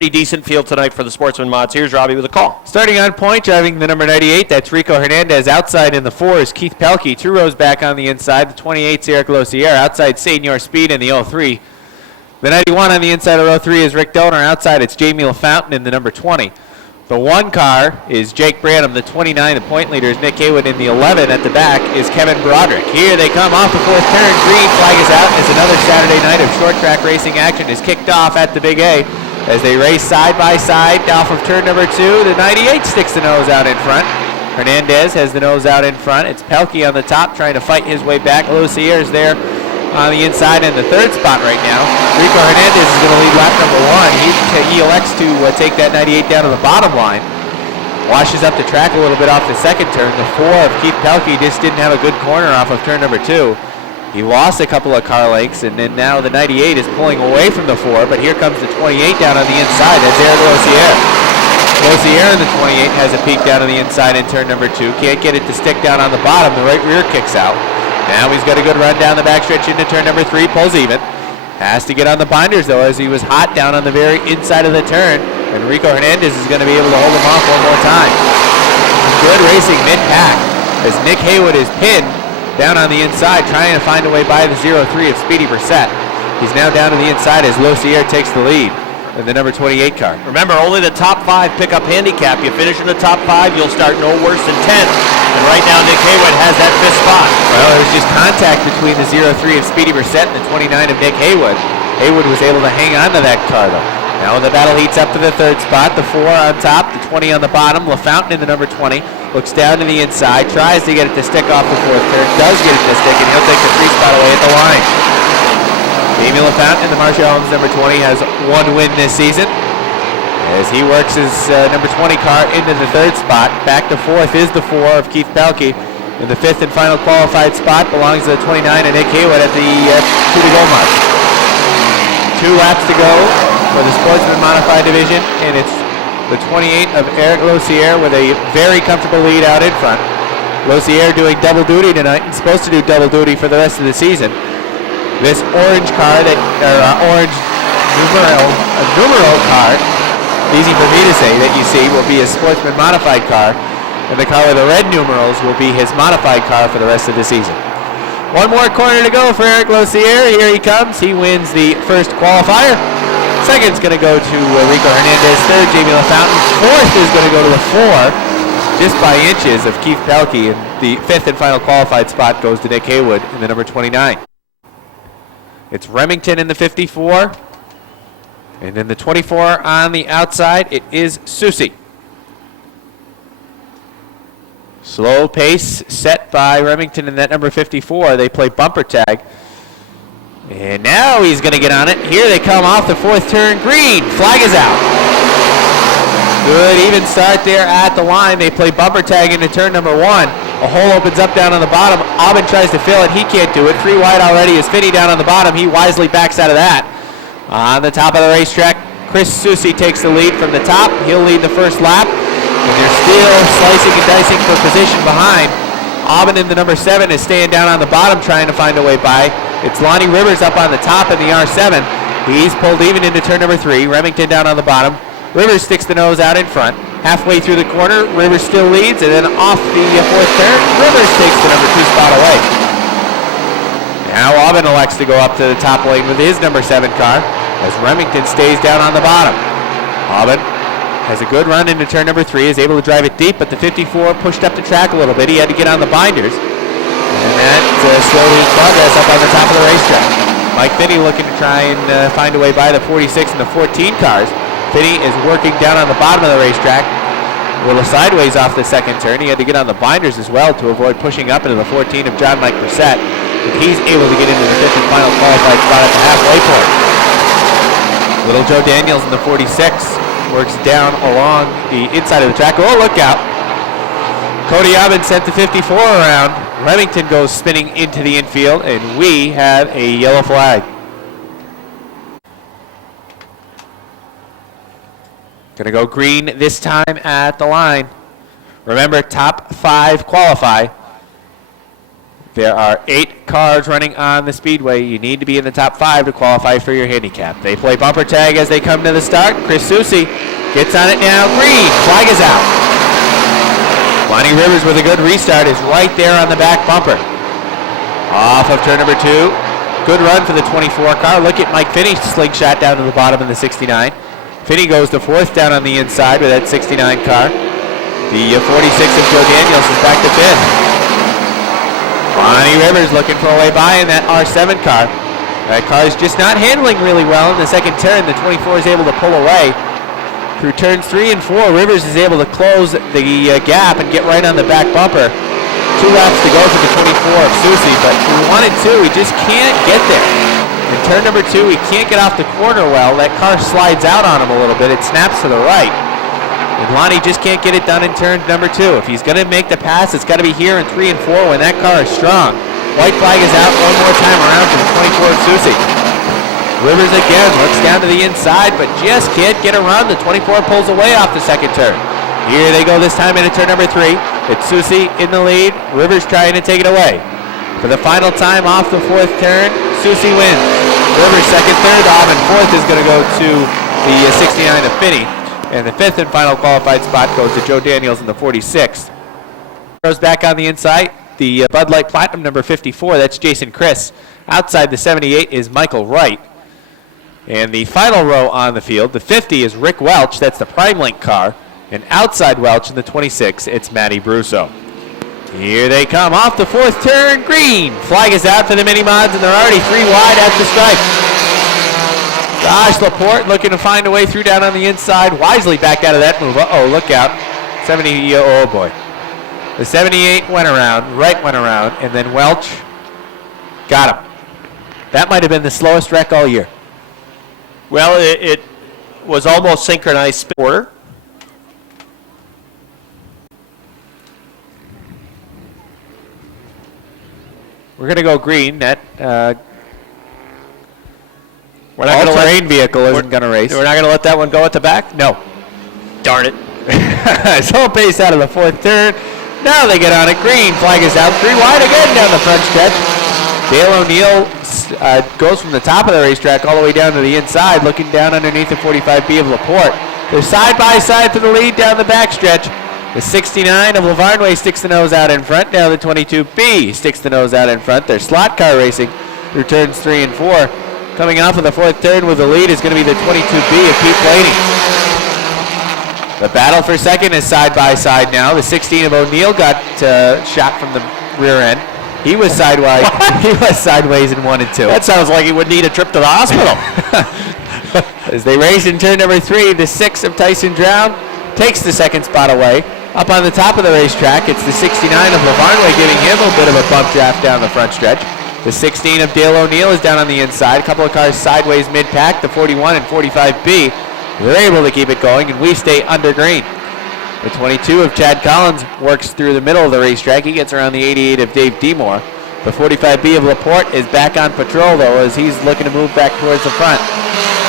Pretty decent field tonight for the Sportsman Mods. Here's Robbie with a call. Starting on point, driving the number 98, that's Rico Hernandez. Outside in the 4 is Keith Pelkey. 2 rows back on the inside. The 28's Eric Losier. Outside, Senior Speed in the 03. The 91 on the inside of row 3 is Rick Donor. Outside, it's Jamie LaFountain in the number 20. The 1 car is Jake Branham. The 29, the point leader, is Nick Haywood. In the 11 at the back is Kevin Broderick. Here they come off the 4th turn. Green flag is out as another Saturday night of short track racing action is kicked off at the Big A. As they race side by side off of turn number 2, the 98 sticks the nose out in front. Hernandez has the nose out in front. It's Pelkey on the top trying to fight his way back. Losier is there on the inside in the 3rd spot right now. Rico Hernandez is going to lead lap number 1. He elects to take that 98 down to the bottom line. Washes up the track a little bit off the 2nd turn. The 4 of Keith Pelkey just didn't have a good corner off of turn number 2. He lost a couple of car lengths, and then now the 98 is pulling away from the 4, but here comes the 28 down on the inside. That's Eric Losier. Losier in the 28 has a peek down on the inside in turn number 2. Can't get it to stick down on the bottom. The right rear kicks out. Now he's got a good run down the backstretch into turn number 3, pulls even. Has to get on the binders, though, as he was hot down on the very inside of the turn, and Rico Hernandez is going to be able to hold him off one more time. Good racing mid-pack as Nick Haywood is pinned down on the inside, trying to find a way by the 03 of Speedy Brissett. He's now down to the inside as Losier takes the lead in the number 28 car. Remember, only the top 5 pick up handicap. You finish in the top 5, you'll start no worse than 10th. And right now, Nick Haywood has that 5th spot. Well, there was just contact between the 03 of Speedy Brissett and the 29 of Nick Haywood. Haywood was able to hang on to that car, though. Now the battle heats up to the 3rd spot. The 4 on top, the 20 on the bottom. LaFountain in the number 20. Looks down to the inside, tries to get it to stick off the 4th turn. Does get it to stick, and he'll take the 3 spot away at the line. Jamie LaFountain in the Marshall Holmes number 20 has 1 win this season as he works his number 20 car into the 3rd spot. Back to 4th is the 4 of Keith Pelkey. And the 5th and final qualified spot belongs to the 29 of Nick Haywood at the 2 to go mark. 2 laps to go for the Sportsman Modified Division, and it's the 28 of Eric Losier with a very comfortable lead out in front. Losier doing double duty tonight and supposed to do double duty for the rest of the season. This orange car, orange numeral car, easy for me to say, that you see will be a Sportsman Modified car, and the car with the red numerals will be his modified car for the rest of the season. 1 more corner to go for Eric Losier. Here he comes. He wins the 1st qualifier. 2nd's going to go to Rico Hernandez. 3rd, Jamie LaFountain. 4th is going to go to the 4, just by inches, of Keith Pelkey. And the 5th and final qualified spot goes to Nick Haywood in the number 29. It's Remington in the 54. And then the 24 on the outside, it is Susie. Slow pace set by Remington in that number 54. They play bumper tag. And now he's going to get on it. Here they come off the 4th turn. Green. Flag is out. Good even start there at the line. They play bumper tag into turn number 1. A hole opens up down on the bottom. Aubin tries to fill it. He can't do it. 3 wide already is Finney down on the bottom. He wisely backs out of that. On the top of the racetrack, Chris Susie takes the lead from the top. He'll lead the 1st lap. And they're still slicing and dicing for position behind. Aubin in the number 7 is staying down on the bottom trying to find a way by. It's Lonnie Rivers up on the top in the R7. He's pulled even into turn number 3. Remington down on the bottom. Rivers sticks the nose out in front. Halfway through the corner, Rivers still leads, and then off the 4th turn, Rivers takes the number 2 spot away. Now Aubin elects to go up to the top lane with his number 7 car as Remington stays down on the bottom. Aubin has a good run into turn number 3, is able to drive it deep, but the 54 pushed up the track a little bit. He had to get on the binders. And that slowly in progress up on the top of the racetrack. Mike Finney looking to try and find a way by the 46 and the 14 cars. Finney is working down on the bottom of the racetrack. A little sideways off the 2nd turn. He had to get on the binders as well to avoid pushing up into the 14 of John Mike Brissett. But he's able to get into the 5th and final qualified spot at the halfway point. Little Joe Daniels in the 46 works down along the inside of the track. Oh, look out. Cody Aubin sent the 54 around. Remington goes spinning into the infield, and we have a yellow flag. Going to go green this time at the line. Remember, top 5 qualify. There are 8 cars running on the Speedway. You need to be in the top 5 to qualify for your handicap. They play bumper tag as they come to the start. Chris Susi gets on it now. Green. Flag is out. Lonnie Rivers with a good restart is right there on the back bumper. Off of turn number 2. Good run for the 24 car. Look at Mike Finney slingshot down to the bottom in the 69. Finney goes to 4th down on the inside with that 69 car. The 46 of Joe Daniels is back to 5th. Lonnie Rivers looking for a way by in that R7 car. That car is just not handling really well in the second turn. The 24 is able to pull away. Through turns 3 and 4, Rivers is able to close the gap and get right on the back bumper. 2 laps to go for the 24 of Susi, but he wanted to. He just can't get there. In turn number 2, he can't get off the corner well. That car slides out on him a little bit. It snaps to the right. And Lonnie just can't get it done in turn number 2. If he's going to make the pass, it's got to be here in 3 and 4 when that car is strong. White flag is out one more time around for the 24 of Susi. Rivers again looks down to the inside, but just can't get around. The 24 pulls away off the second turn. Here they go this time into turn number 3. It's Susi in the lead. Rivers trying to take it away. For the final time off the 4th turn, Susi wins. Rivers second, third off, and 4th is going to go to the 69 of Finney. And the 5th and final qualified spot goes to Joe Daniels in the 46th. Goes back on the inside. The Bud Light Platinum number 54, that's Jason Chris. Outside the 78 is Michael Wright. And the final row on the field, the 50 is Rick Welch, that's the Prime Link car. And outside Welch in the 26, it's Matty Brusso. Here they come off the 4th turn, green. Flag is out for the mini mods, and they're already 3 wide at the stripe. Josh Laporte looking to find a way through down on the inside. Wisely backed out of that move. Uh-oh, look out. 70, oh boy. The 78 went around, Wright went around, and then Welch got him. That might have been the slowest wreck all year. Well, it was almost synchronized spin order. We're going to go green. That we're not going to all-terrain vehicle isn't going to race. We're not going to let that one go at the back? No. Darn it. Slow pace out of the 4th turn. Now they get on it. Green. Flag is out. 3 wide again down the front stretch. Dale O'Neill goes from the top of the racetrack all the way down to the inside, looking down underneath the 45B of Laporte. They're side by side for the lead down the back stretch. The 69 of Lavarnway sticks the nose out in front. Now the 22B sticks the nose out in front. They're slot car racing through turns 3 and 4. Coming off of the 4th turn with the lead is going to be the 22B of Pete Blaney. The battle for second is side by side now. The 16 of O'Neill got shot from the rear end. He was sideways. He was sideways in 1 and 2. That sounds like he would need a trip to the hospital. As they race in turn number 3, the 6 of Tyson Drown takes the second spot away. Up on the top of the racetrack, it's the 69 of Lavarnway giving him a bit of a bump draft down the front stretch. The 16 of Dale O'Neill is down on the inside. A couple of cars sideways mid-pack, the 41 and 45B. They're able to keep it going, and we stay under green. The 22 of Chad Collins works through the middle of the racetrack. He gets around the 88 of Dave Demore. The 45B of Laporte is back on patrol, though, as he's looking to move back towards the front.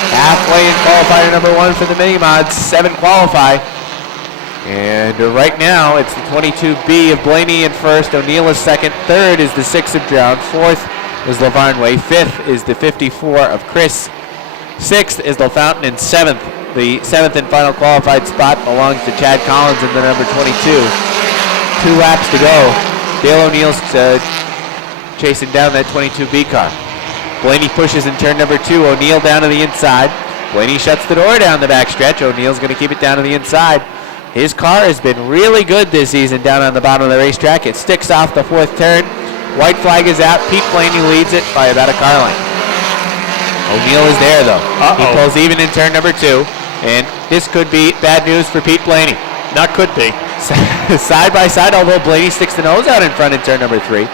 Halfway in qualifier number 1 for the mini-mods. 7 qualify. And right now, it's the 22B of Blaney in first. O'Neill is second. Third is the 6 of Drown. 4th is Lavarnway. 5th is the 54 of Chris. 6th is LaFountain. And 7th, the 7th and final qualified spot belongs to Chad Collins in the number 22. 2 laps to go. Dale O'Neill's chasing down that 22B car. Blaney pushes in turn number 2. O'Neill down to the inside. Blaney shuts the door down the back stretch. O'Neill's going to keep it down to the inside. His car has been really good this season down on the bottom of the racetrack. It sticks off the 4th turn. White flag is out. Pete Blaney leads it by about a car length. O'Neill is there, though. He pulls even in turn number 2. And this could be bad news for Pete Blaney. Not could be. Side by side, although Blaney sticks the nose out in front in turn number 3.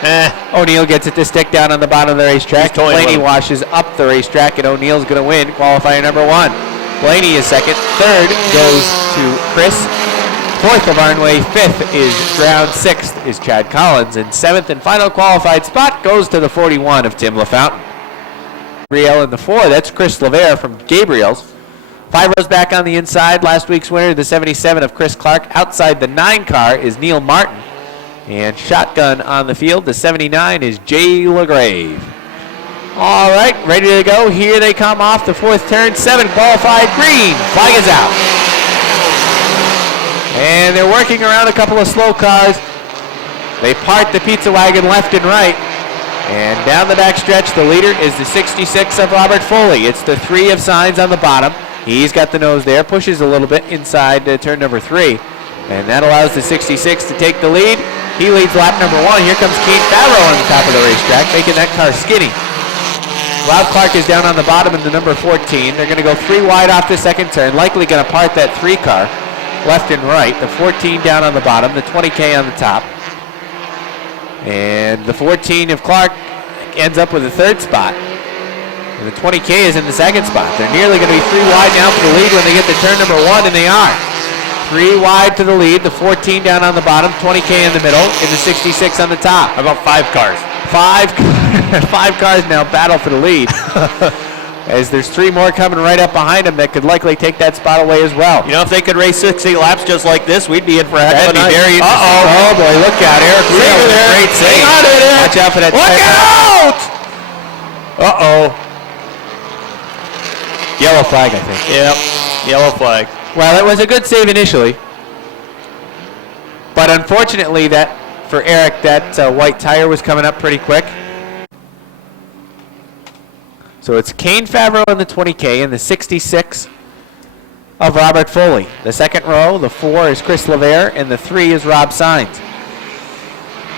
O'Neill gets it to stick down on the bottom of the racetrack. Blaney washes up the racetrack, and O'Neill's going to win qualifier number 1. Blaney is second. Third goes to Chris. 4th of Arnway. 5th is Drown. 6th is Chad Collins. And 7th and final qualified spot goes to the 41 of Tim LaFountain. Gabriel in the 4. That's Chris Lavere from Gabriel's. 5 rows back on the inside. Last week's winner, the 77 of Chris Clark. Outside the 9 car is Neil Martin. And shotgun on the field. The 79 is Jay LaGrave. All right, ready to go. Here they come off the 4th turn. 7 qualified. Green. Flag is out. And they're working around a couple of slow cars. They part the pizza wagon left and right. And down the back stretch, the leader is the 66 of Robert Foley. It's the 3 of Signs on the bottom. He's got the nose there, pushes a little bit inside turn number 3. And that allows the 66 to take the lead. He leads lap number 1. Here comes Kane Favreau on the top of the racetrack, making that car skinny. Rob Clark is down on the bottom in the number 14. They're going to go 3 wide off the 2nd turn, likely going to part that 3 car left and right. The 14 down on the bottom, the 20K on the top. And the 14 of Clark ends up with the 3rd spot. And the 20K is in the 2nd spot. They're nearly going to be 3 wide now for the lead when they get to turn number 1, and they are. 3 wide to the lead, the 14 down on the bottom, 20K in the middle, and the 66 on the top. How about 5 cars? 5 cars now battle for the lead. As there's 3 more coming right up behind them that could likely take that spot away as well. You know, if they could race 60 laps just like this, we'd be in for a heck of a That'd be night. very interesting. Oh boy, look out. Eric Rio with a great save. Watch out for that. Look out! Uh-oh. Yellow flag, I think. Yep, yellow flag. Well, it was a good save initially. But unfortunately, that for Eric, that white tire was coming up pretty quick. So it's Kane Favreau in the 20K and the 66 of Robert Foley. The 2nd row, the 4 is Chris LeVere, and the 3 is Rob Signs.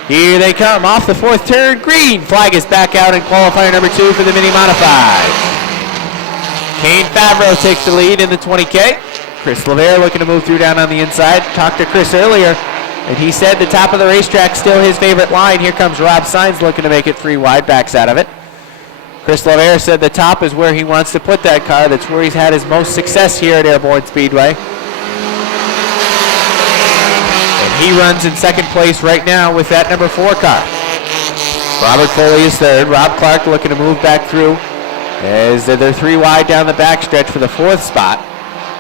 Here they come off the 4th turn. Green flag is back out in qualifier number 2 for the Mini Modified. Kane Favreau takes the lead in the 20K. Chris LeVere looking to move through down on the inside. Talked to Chris earlier, and he said the top of the racetrack still his favorite line. Here comes Rob Signs looking to make it 3 wide, backs out of it. Chris LeVere said the top is where he wants to put that car. That's where he's had his most success here at Airborne Speedway. And he runs in 2nd place right now with that number 4 car. Robert Foley is 3rd. Rob Clark looking to move back through as they're 3 wide down the backstretch for the 4th spot.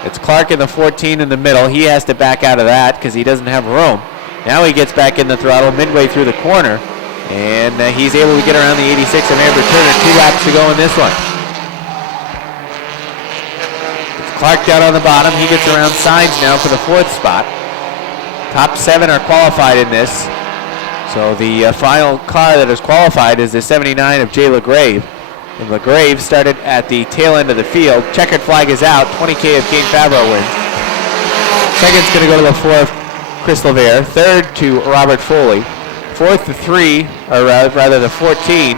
It's Clark in the 14 in the middle. He has to back out of that because he doesn't have room. Now he gets back in the throttle midway through the corner. And he's able to get around the 86 of Amber Turner. 2 laps to go in this one. It's Clark down on the bottom. He gets around Signs now for the 4th spot. Top 7 are qualified in this. So the final car that is qualified is the 79 of Jay LaGrave. And LaGrave started at the tail end of the field. Checkered flag is out. 20K of Kane Favreau wins. 2nd's going to go to the 4th, Chris LeVere. 3rd to Robert Foley. 4th to 3, or rather the 14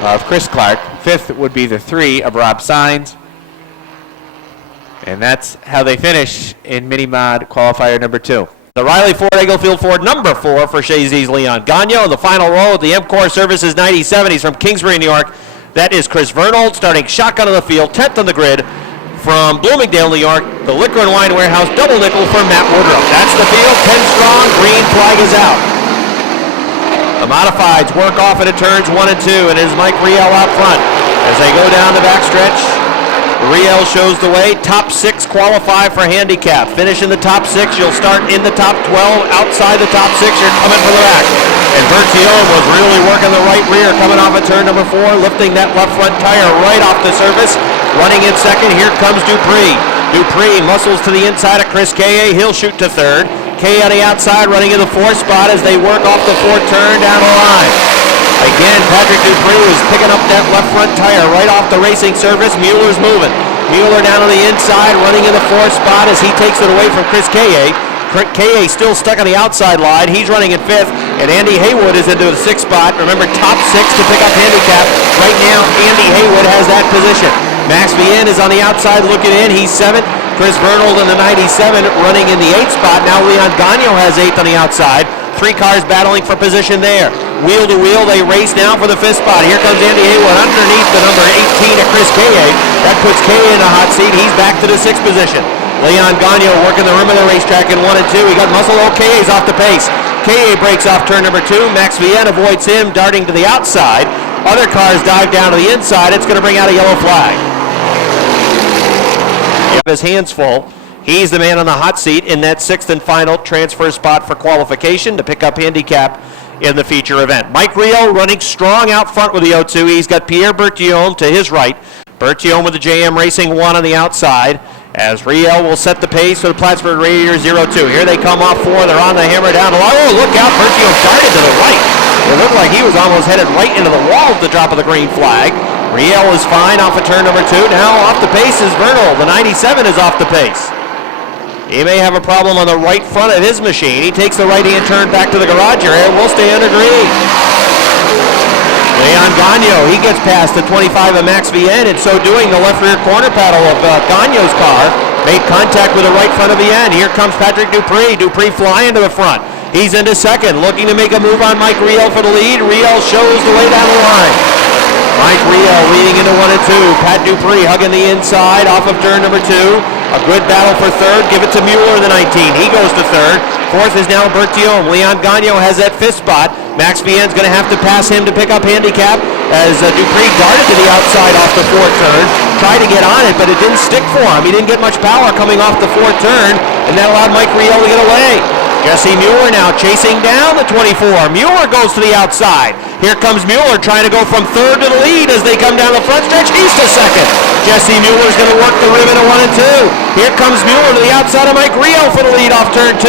of Chris Clark. 5th would be the 3 of Rob Signs. And that's how they finish in Mini Mod qualifier number 2. The Riley Ford Englefield Ford number 4 for Shazy's Leon Gagnon. The final row of the MCOR Services 9070s from Kingsbury, New York. That is Chris Vernold starting shotgun of the field, 10th on the grid. From Bloomingdale, New York, the Liquor and Wine Warehouse double nickel for Matt Woodruff. That's the field, 10 strong, green flag is out. The modifieds work off into turns 1 and 2, and it is Mike Riel out front. As they go down the backstretch, Riel shows the way. Top 6 qualify for handicap. Finish in the top 6, you'll start in the top 12. Outside the top 6, you're coming for the back. And Bertione was really working the right rear coming off of turn number 4, lifting that left front tire right off the surface. Running in 2nd, here comes Dupree. Dupree muscles to the inside of Chris K.A. He'll shoot to 3rd. K on the outside running in the 4th spot as they work off the 4th turn down the line. Again, Patrick Dupree was picking up that left front tire right off the racing surface. Mueller's moving. Mueller down on the inside running in the 4th spot as he takes it away from Chris K.A. K.A. still stuck on the outside line. He's running in 5th, and Andy Haywood is into the 6th spot. Remember, top 6 to pick up handicap. Right now, Andy Haywood has that position. Max Vienne is on the outside looking in. He's 7th. Chris Vernold in the 97 running in the 8th spot. Now Leon Gagnon has 8th on the outside. 3 cars battling for position there. Wheel to wheel, they race now for the 5th spot. Here comes Andy Haywood underneath the number 18 of Chris K.A. That puts K.A. in the hot seat. He's back to the 6th position. Leon Gagnon working the rim of the racetrack in 1 and 2. He got muscle. K.A.'s off the pace. K.A. breaks off turn number 2. Max Vienne avoids him, darting to the outside. Other cars dive down to the inside. It's going to bring out a yellow flag. His hands full. He's the man on the hot seat in that 6th and final transfer spot for qualification to pick up handicap in the feature event. Mike Rio running strong out front with the 0-2. He's got Pierre Bertillon to his right. Bertillon with the JM Racing 1 on the outside, as Riel will set the pace for the Plattsburgh Radiators 0-2. Here they come off 4. They're on the hammer down the line. Oh, look out. Bertillon darted to the right. It looked like he was almost headed right into the wall at the drop of the green flag. Riel is fine off of turn number 2. Now off the pace is Vernal. The 97 is off the pace. He may have a problem on the right front of his machine. He takes the right-hand turn back to the garage area. We'll stay under green. Leon Gagno, he gets past the 25 of Max Vienne. In so doing, the left rear corner paddle of Gagno's car made contact with the right front of Vienne. Here comes Patrick Dupree. Dupree flying to the front. He's into second, looking to make a move on Mike Riel for the lead. Riel shows the way down the line. Mike Riel leading into 1 and 2. Pat Dupree hugging the inside off of turn number 2. A good battle for third. Give it to Mueller, the 19. He goes to third. Fourth is now Bertillon. Leon Gagno has that 5th spot. Max Vienne's going to have to pass him to pick up handicap as Dupree darted to the outside off the 4th turn. Tried to get on it, but it didn't stick for him. He didn't get much power coming off the 4th turn, and that allowed Mike Riel to get away. Jesse Mueller now chasing down the 24. Mueller goes to the outside. Here comes Mueller trying to go from third to the lead as they come down the front stretch. He's to second. Jesse Mueller's going to work the ribbon at 1 and 2. Here comes Mueller to the outside of Mike Riel for the lead off turn 2.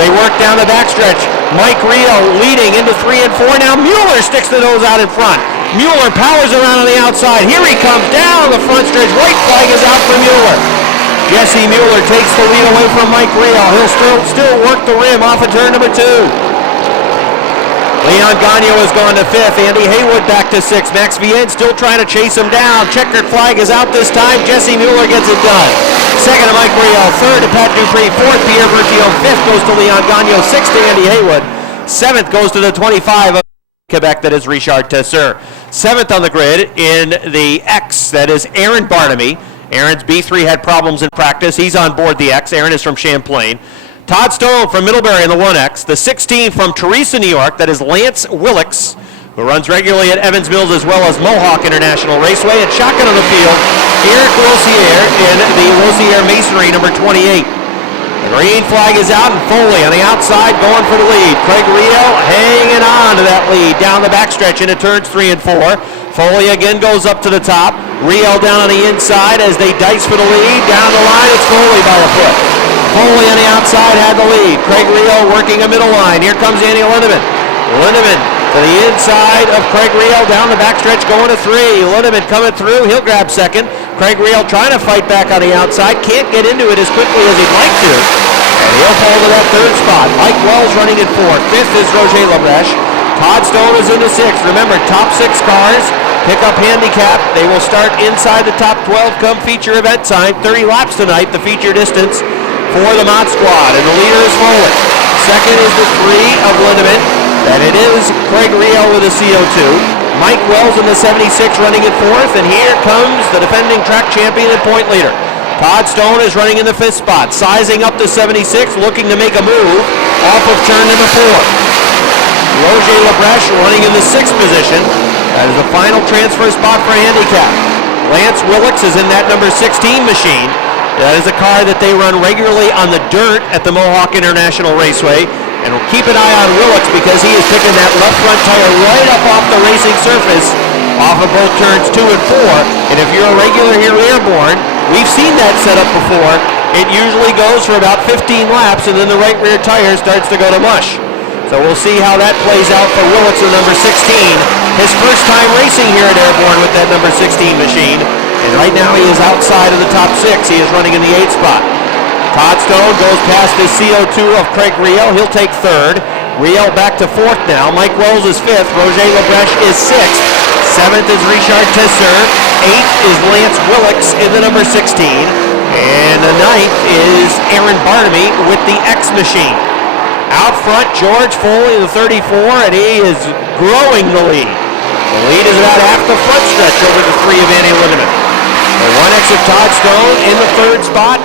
They work down the backstretch. Mike Riel leading into 3 and 4. Now Mueller sticks the nose out in front. Mueller powers around on the outside. Here he comes down the front stretch. White flag is out for Mueller. Jesse Mueller takes the lead away from Mike Riel. He'll still work the rim off of turn number 2. Leon Gagno has gone to 5th. Andy Haywood back to 6th. Max Vienne still trying to chase him down. Checkered flag is out this time. Jesse Mueller gets it done. Second to Mike Riel. Third to Pat Dupree. Fourth, Pierre Bertillon. 5th goes to Leon Gagno. 6th to Andy Haywood. 7th goes to the 25 of Quebec, that is Richard Tesseur. 7th on the grid in the X, that is Aaron Barnaby. Aaron's B3 had problems in practice. He's on board the X. Aaron is from Champlain. Todd Stone from Middlebury in the 1X. The 16 from Teresa, New York. That is Lance Willix, who runs regularly at Evans Mills as well as Mohawk International Raceway. And shotgun on the field, Eric Rossier in the Rossier Masonry, number 28. The green flag is out, and Foley on the outside going for the lead. Craig Riel hanging on to that lead down the backstretch into turns 3 and 4. Foley again goes up to the top. Riel down on the inside as they dice for the lead. Down the line, it's Foley by a foot. Foley on the outside had the lead. Craig Riel working a middle line. Here comes Andy Lindemann. Lindemann to the inside of Craig Riel down the backstretch going to 3. Lindemann coming through. He'll grab second. Craig Riel trying to fight back on the outside. Can't get into it as quickly as he'd like to. And he'll fall to that 3rd spot. Mike Wells running in 4th. 5th is Roger Labreche. Todd Stone is into 6th. Remember, top 6 cars pick up handicap. They will start inside the top 12 come feature event time. 30 laps tonight, the feature distance for the Mod Squad. And the leader is Foley. Second is the 3 of Lindemann. And it is Craig Riel with a CO2. Mike Wells in the 76 running in 4th. And here comes the defending track champion and point leader. Todd Stone is running in the 5th spot. Sizing up to 76, looking to make a move off of turn number 4. Roger Labreche running in the 6th position. That is the final transfer spot for handicap. Lance Willix is in that number 16 machine. That is a car that they run regularly on the dirt at the Mohawk International Raceway. And we'll keep an eye on Willix because he is picking that left front tire right up off the racing surface off of both turns 2 and 4. And if you're a regular here at Airborne, we've seen that setup before. It usually goes for about 15 laps and then the right rear tire starts to go to mush. So we'll see how that plays out for Willix, the number 16. His first time racing here at Airborne with that number 16 machine. And right now he is outside of the top 6. He is running in the 8th spot. Todd Stone goes past the CO2 of Craig Riel. He'll take 3rd. Riel back to 4th now. Mike Wells is 5th. Roger Labreche is 6th. 7th is Richard Tesseur. 8th is Lance Willix in the number 16. And the 9th is Aaron Barnaby with the X machine. Out front, George Foley, the 34, and he is growing the lead. The lead is about half the front stretch over the 3 of Andy Lindemann. The 1X of Todd Stone in the 3rd spot.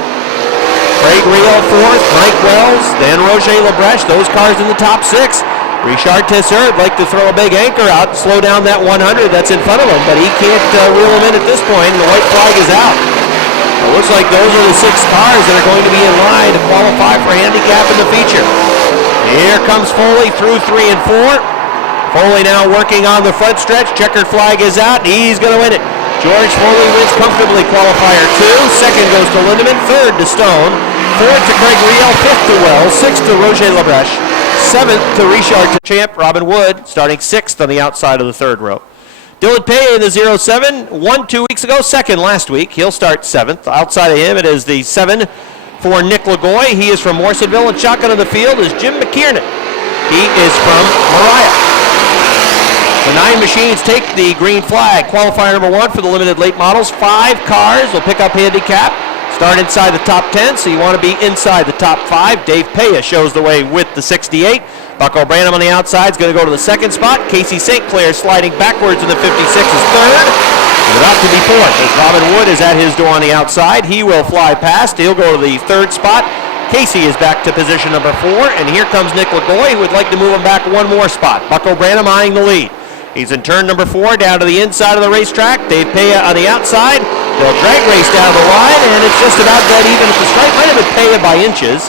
Craig Riel 4th, Mike Wells, then Roger Labreche, those cars in the top 6. Richard Tesseur would like to throw a big anchor out and slow down that 100 that's in front of him, but he can't reel him in at this point, and the white flag is out. It looks like those are the 6 cars that are going to be in line to qualify for handicap in the feature. Here comes Foley through 3 and 4. Foley now working on the front stretch. Checkered flag is out. He's going to win it. George Foley wins comfortably qualifier 2. Second goes to Lindemann. Third to Stone. Fourth to Craig Riel. Fifth to Wells. Sixth to Roger Labreche. Seventh to Richard Champ. Robin Wood starting 6th on the outside of the 3rd row. Dylan Paye in the 07. Won 2 weeks ago. Second last week. He'll start 7th. Outside of him it is the 7 for Nick Lagoy. He is from Morrisonville. And shotgun in the field is Jim McKiernan. He is from Mariah. The 9 machines take the green flag. Qualifier number 1 for the limited late models. 5 cars will pick up handicap. Start inside the top 10, so you want to be inside the top 5. Dave Paya shows the way with the 68. Bucko Branham on the outside is going to go to the 2nd spot. Casey St. Clair sliding backwards in the 56 is 3rd. And about to be 4th as Robin Wood is at his door on the outside. He will fly past. He'll go to the 3rd spot. Casey is back to position number 4. And here comes Nick Lagoy, who would like to move him back 1 more spot. Bucko Branham eyeing the lead. He's in turn number 4 down to the inside of the racetrack. Dave Paya on the outside. They'll drag race down the line, and it's just about dead even at the stripe. Might have been Paya by inches.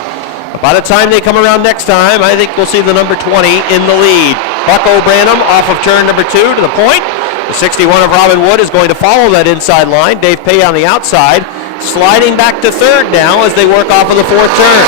But by the time they come around next time, I think we'll see the number 20 in the lead. Bucko Branham off of turn number 2 to the point. The 61 of Robin Wood is going to follow that inside line. Dave Paya on the outside, sliding back to 3rd now as they work off of the 4th turn.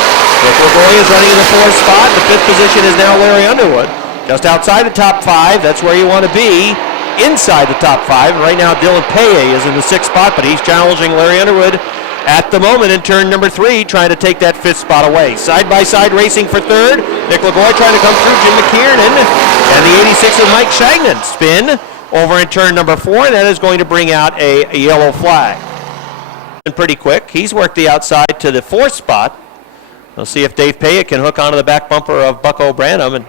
Nick Lagoy is running in the 4th spot. The 5th position is now Larry Underwood. Just outside the top 5, that's where you want to be, inside the top 5. Right now, Dylan Paye is in the 6th spot, but he's challenging Larry Underwood at the moment in turn number 3, trying to take that 5th spot away. Side-by-side racing for 3rd. Nick Lagoy trying to come through Jim McKiernan, and the 86 of Mike Shagnon spin over in turn number 4, and that is going to bring out a yellow flag. And pretty quick. He's worked the outside to the 4th spot. We'll see if Dave Paye can hook onto the back bumper of Bucko Branham and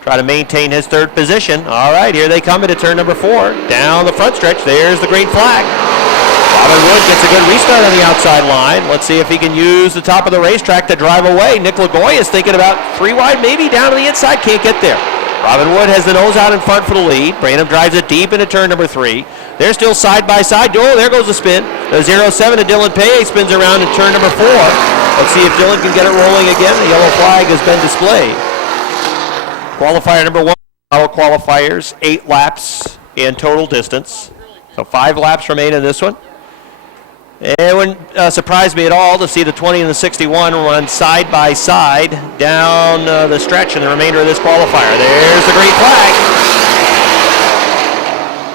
try to maintain his 3rd position. All right, here they come into turn number 4. Down the front stretch, there's the green flag. Robin Wood gets a good restart on the outside line. Let's see if he can use the top of the racetrack to drive away. Nick Lagoy is thinking about 3 wide, maybe down to the inside, can't get there. Robin Wood has the nose out in front for the lead. Branham drives it deep into turn number 3. They're still side by side. Oh, there goes the spin. The 07 to Dylan Paye spins around in turn number 4. Let's see if Dylan can get it rolling again. The yellow flag has been displayed. Qualifier number 1, auto qualifiers, 8 laps in total distance. So 5 laps remain in this one. It wouldn't surprise me at all to see the 20 and the 61 run side by side down the stretch in the remainder of this qualifier. There's the green flag.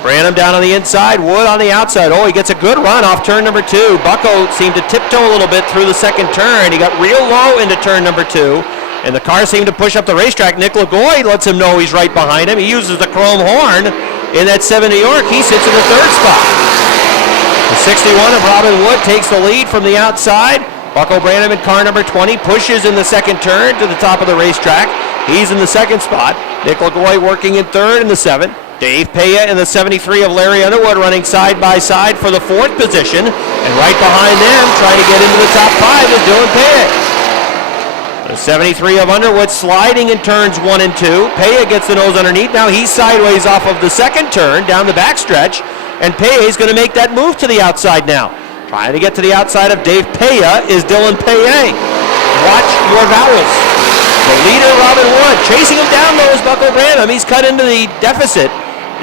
Branham down on the inside, Wood on the outside. Oh, he gets a good run off turn number 2. Bucko seemed to tiptoe a little bit through the 2nd turn. He got real low into turn number 2. And the car seemed to push up the racetrack. Nick Lagoy lets him know he's right behind him. He uses the chrome horn in that 7 New York. He sits in the 3rd spot. The 61 of Robin Wood takes the lead from the outside. Bucko Branham in car number 20 pushes in the 2nd turn to the top of the racetrack. He's in the 2nd spot. Nick Lagoy working in 3rd in the 7. Dave Paya in the 73 of Larry Underwood running side by side for the 4th position. And right behind them, trying to get into the top 5 is Dylan Paya. The 73 of Underwood sliding in turns 1 and 2. Paya gets the nose underneath. Now he's sideways off of the 2nd turn down the backstretch. And Paya is going to make that move to the outside now. Trying to get to the outside of Dave Paya is Dylan Paye. Watch your vowels. The leader, Robin Wood, chasing him down though is Bucko Branham. He's cut into the deficit.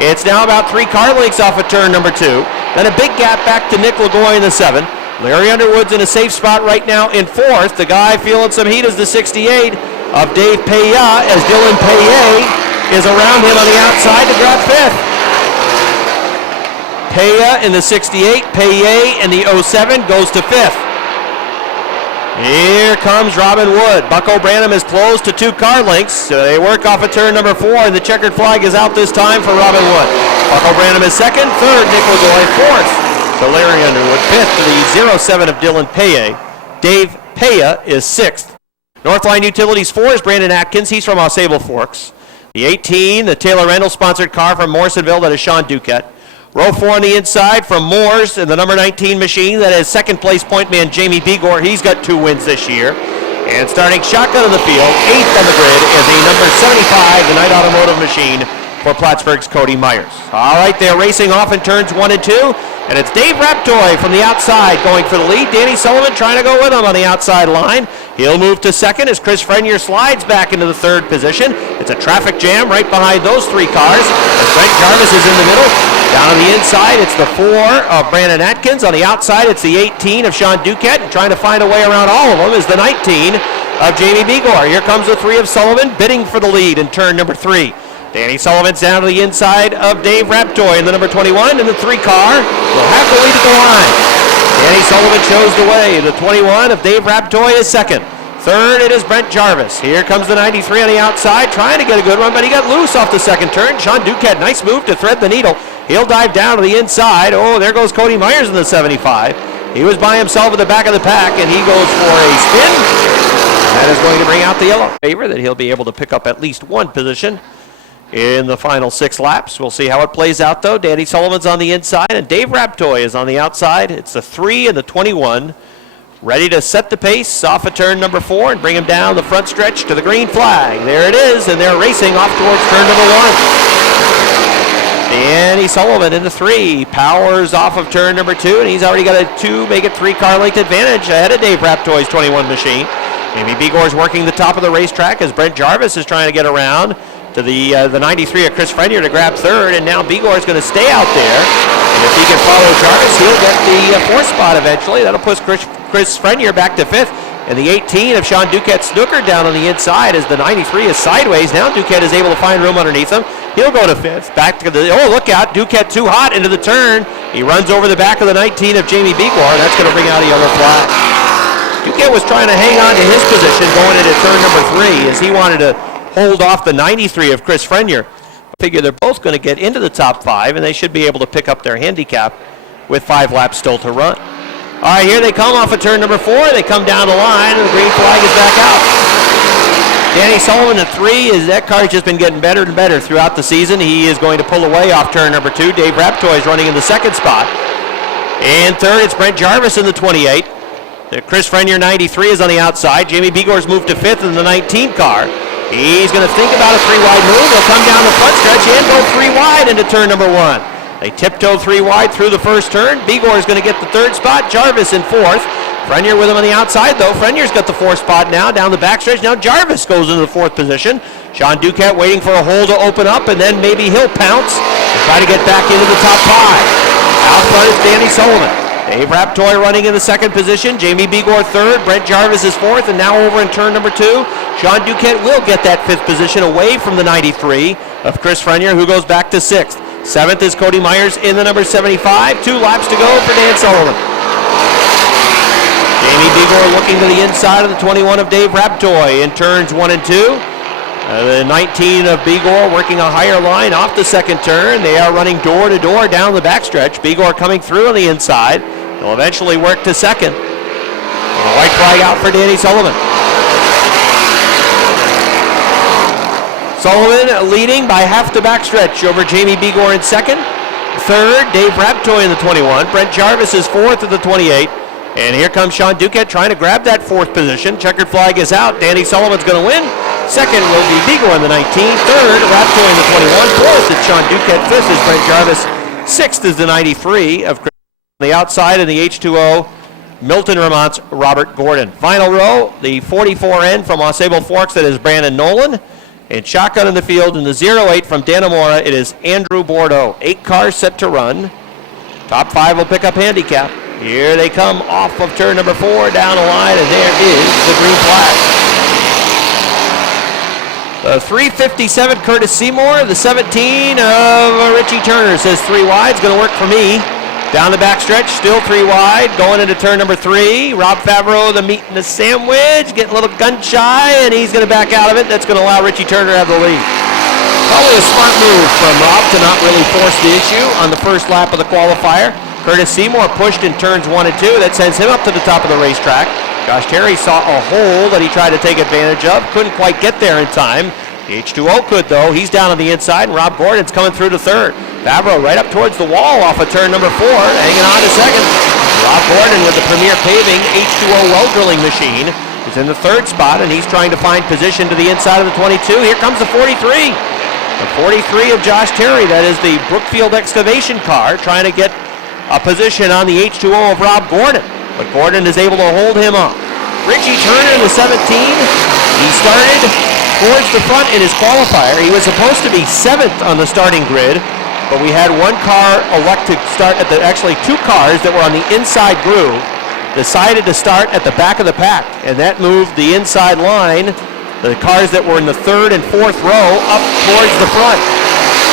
It's now about 3 car lengths off of turn number 2. Then a big gap back to Nick Lagoy in the 7. Larry Underwood's in a safe spot right now in 4th. The guy feeling some heat is the 68 of Dave Paya as Dylan Paye is around him on the outside to grab 5th. Paya in the 68, Paye in the 07 goes to 5th. Here comes Robin Wood. Bucko Branham is closed to 2 car lengths. So they work off of turn number 4, and the checkered flag is out this time for Robin Wood. Bucko Branham is 2nd, 3rd, Nick Lagoy 4th. So Larry Underwood 5th to the 07 of Dylan Paye. Dave Paya is 6th. Northline Utilities 4 is Brandon Atkins. He's from Ausable Forks. The 18, the Taylor Reynolds sponsored car from Morrisonville, that is Sean Duquette. Row 4 on the inside from Moores and the number 19 machine, that is 2nd place point man Jamie Begor. He's got 2 wins this year. And starting shotgun of the field, 8th on the grid is the number 75, the Knight Automotive machine for Plattsburgh's Cody Myers. All right, they're racing off in turns 1 and 2. And it's Dave Raptoy from the outside going for the lead. Danny Sullivan trying to go with him on the outside line. He'll move to second as Chris Frenier slides back into the third position. It's a traffic jam right behind those three cars. As Brent Jarvis is in the middle. Down on the inside, it's the 4 of Brandon Atkins. On the outside, it's the 18 of Sean Duquette. And trying to find a way around all of them is the 19 of Jamie Begor. Here comes the 3 of Sullivan, bidding for the lead in turn number 3. Danny Sullivan's down to the inside of Dave Raptoy in the number 21, and the 3 car will have the lead at the line. Danny Sullivan shows the way. The 21 of Dave Raptoy is second. Third, it is Brent Jarvis. Here comes the 93 on the outside, trying to get a good run, but he got loose off the second turn. Sean Duquette, nice move to thread the needle. He'll dive down to the inside. Oh, there goes Cody Myers in the 75. He was by himself at the back of the pack, and he goes for a spin. That is going to bring out the yellow. Favor that he'll be able to pick up at least one position in the final 6 laps. We'll see how it plays out, though. Danny Sullivan's on the inside, and Dave Raptoy is on the outside. It's the 3 and the 21. Ready to set the pace off of turn number 4 and bring him down the front stretch to the green flag. There it is, and they're racing off towards turn number 1. Danny Sullivan in the 3, powers off of turn number 2, and he's already got a 2, make it 3 car length advantage ahead of Dave Raptoy's 21 machine. Jamie Begor's working the top of the racetrack as Brent Jarvis is trying to get around to the 93 of Chris Frenier to grab third, and now Begor is going to stay out there. And if he can follow Jarvis, he'll get the 4th spot eventually. That'll push Chris Frenier back to 5th. And the 18 of Sean Duquette Snooker down on the inside as the 93 is sideways. Now Duquette is able to find room underneath him. He'll go to 5th. Back to the, oh, look out. Duquette too hot into the turn. He runs over the back of the 19 of Jamie Begor. That's going to bring out a yellow flag. Duquette was trying to hang on to his position going into turn number 3 as he wanted to hold off the 93 of Chris Frenier. I figure they're both going to get into the top 5, and they should be able to pick up their handicap with 5 laps still to run. All right, here they come off of turn number 4. They come down the line, and the green flag is back out. Danny Sullivan at 3. That car's just been getting better and better throughout the season. He is going to pull away off turn number 2. Dave Raptoy is running in the 2nd spot. And third, it's Brent Jarvis in the 28. Chris Frenier 93 is on the outside. Jamie Begor's moved to 5th in the 19 car. He's going to think about a 3-wide move. He'll come down the front stretch and go 3 wide into turn number 1. They tiptoe 3 wide through the first turn. Begor is going to get the 3rd spot. Jarvis in 4th. Frenier with him on the outside, though. Frenier's got the 4th spot now down the backstretch. Now Jarvis goes into the 4th position. Sean Duquette waiting for a hole to open up, and then maybe he'll pounce and try to get back into the top 5. Out front is Danny Sullivan. Dave Raptoy running in the 2nd position. Jamie Begor 3rd. Brent Jarvis is 4th, and now over in turn number 2. Sean Duquette will get that 5th position away from the 93 of Chris Frenier, who goes back to 6th. 7th is Cody Myers in the number 75. 2 laps to go for Dan Sullivan. Jamie Begor looking to the inside of the 21 of Dave Raptoy in turns 1 and 2. The 19 of Begor working a higher line off the 2nd turn. They are running door to door down the backstretch. Begor coming through on the inside. They'll eventually work to 2nd. And a white flag out for Danny Sullivan. Sullivan leading by half the backstretch over Jamie Begor in 2nd. 3rd, Dave Raptoy in the 21. Brent Jarvis is 4th at the 28. And here comes Sean Duquette trying to grab that 4th position. Checkered flag is out. Danny Sullivan's going to win. 2nd will be Begor in the 19. 3rd, Raptoy in the 21. 4th is Sean Duquette. 5th is Brent Jarvis. 6th is the 93 of Chris. On the outside in the H2O, Milton Remont's Robert Gordon. Final row, the 44N from Ausable Forks, that is Brandon Nolan. And shotgun in the field in the 08 from Dannemora, it is Andrew Bordeaux. 8 cars set to run. Top 5 will pick up handicap. Here they come off of turn number 4 down the line, and there is the green flag. The 357 Curtis Seymour, the 17 of Richie Turner says 3 wide. It's going to work for me. Down the backstretch, still 3 wide, going into turn number 3. Rob Favreau, the meat and the sandwich, getting a little gun shy, and he's going to back out of it. That's going to allow Richie Turner to have the lead. Probably a smart move from Rob to not really force the issue on the first lap of the qualifier. Curtis Seymour pushed in turns 1 and 2. That sends him up to the top of the racetrack. Josh Terry saw a hole that he tried to take advantage of. Couldn't quite get there in time. The H2O could, though. He's down on the inside, and Rob Gordon's coming through to 3rd. Favreau right up towards the wall off of turn number 4, hanging on to 2nd. Rob Gordon with the Premier Paving H2O well drilling machine is in the 3rd spot, and he's trying to find position to the inside of the 22. Here comes the 43. The 43 of Josh Terry, that is the Brookfield excavation car, trying to get a position on the H2O of Rob Gordon, but Gordon is able to hold him up. Richie Turner in the 17. He started towards the front in his qualifier. He was supposed to be 7th on the starting grid, but we had one car elect to start at actually 2 cars that were on the inside groove decided to start at the back of the pack, and that moved the inside line, the cars that were in the 3rd and 4th row, up towards the front.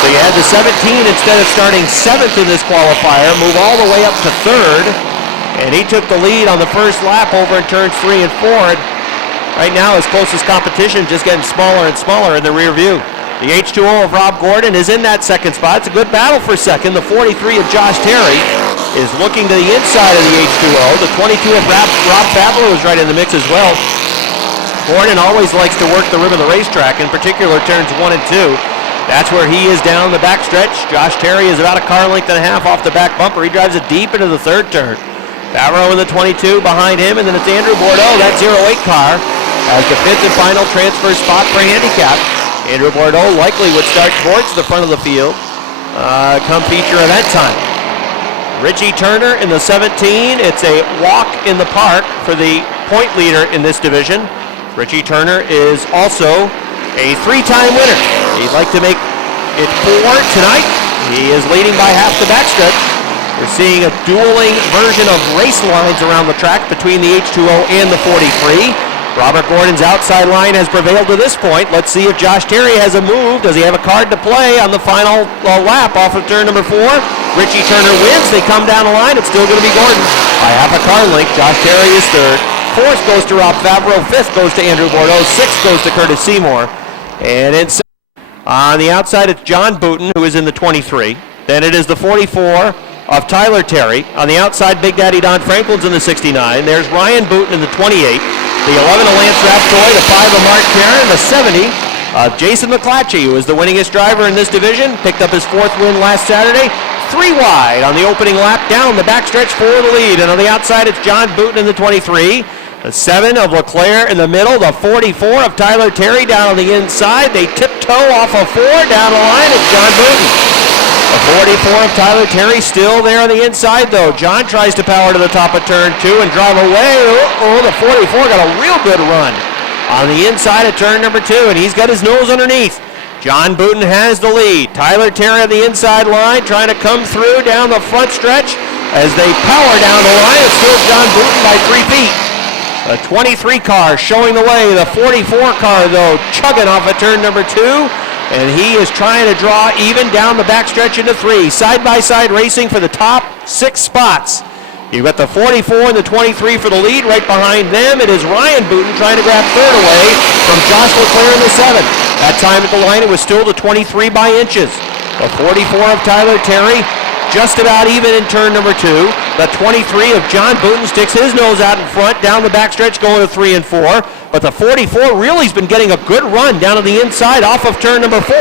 So you had the 17, instead of starting 7th in this qualifier, move all the way up to 3rd, and he took the lead on the first lap over in turns 3 and 4. Right now, his closest competition just getting smaller and smaller in the rear view. The H2O of Rob Gordon is in that second spot. It's a good battle for second. The 43 of Josh Terry is looking to the inside of the H2O. The 22 of Rob Favreau is right in the mix as well. Gordon always likes to work the rim of the racetrack, in particular turns 1 and 2. That's where he is down the backstretch. Josh Terry is about a car length and a half off the back bumper. He drives it deep into the 3rd turn. Favreau in the 22 behind him, and then it's Andrew Bordeaux, that 08 car, as the 5th and final transfer spot for handicap. Andrew Bordeaux likely would start towards the front of the field come feature event time. Richie Turner in the 17. It's a walk in the park for the point leader in this division. Richie Turner is also a 3-time winner. He'd like to make it 4 tonight. He is leading by half the backstretch. We're seeing a dueling version of race lines around the track between the H2O and the 43. Robert Gordon's outside line has prevailed to this point. Let's see if Josh Terry has a move. Does he have a card to play on the final lap off of turn number 4? Richie Turner wins. They come down the line. It's still going to be Gordon by half a car length. Josh Terry is 3rd. 4th goes to Rob Favreau. 5th goes to Andrew Bordeaux. 6th goes to Curtis Seymour. And on the outside, it's John Booten, who is in the 23. Then it is the 44 of Tyler Terry. On the outside, Big Daddy Don Franklin's in the 69. There's Ryan Booten in the 28. The 11 of Lance Raptoy, the 5 of Mark Karen, the 70 of Jason McClatchy, who is the winningest driver in this division. Picked up his 4th win last Saturday. 3 wide on the opening lap, down the backstretch for the lead. And on the outside, it's John Booten in the 23. The 7 of LeClaire in the middle. The 44 of Tyler Terry down on the inside. They tiptoe off of 4 down the line. It's John Booten. The 44 of Tyler Terry still there on the inside, though. John tries to power to the top of turn 2 and drive away. Oh, the 44 got a real good run on the inside of turn number 2, and he's got his nose underneath. John Booten has the lead. Tyler Terry on the inside line trying to come through down the front stretch as they power down the line. It's still John Booten by 3 feet. The 23 car showing the way. The 44 car, though, chugging off of turn number 2. And he is trying to draw even down the backstretch into 3. Side-by-side racing for the top 6 spots. You've got the 44 and the 23 for the lead. Right behind them, it is Ryan Booten trying to grab 3rd away from Josh LeClaire in the 7. That time at the line, it was still the 23 by inches. The 44 of Tyler Terry just about even in turn number 2. The 23 of John Booten sticks his nose out in front, down the backstretch going to 3 and 4. But the 44 really has been getting a good run down to the inside off of turn number 4.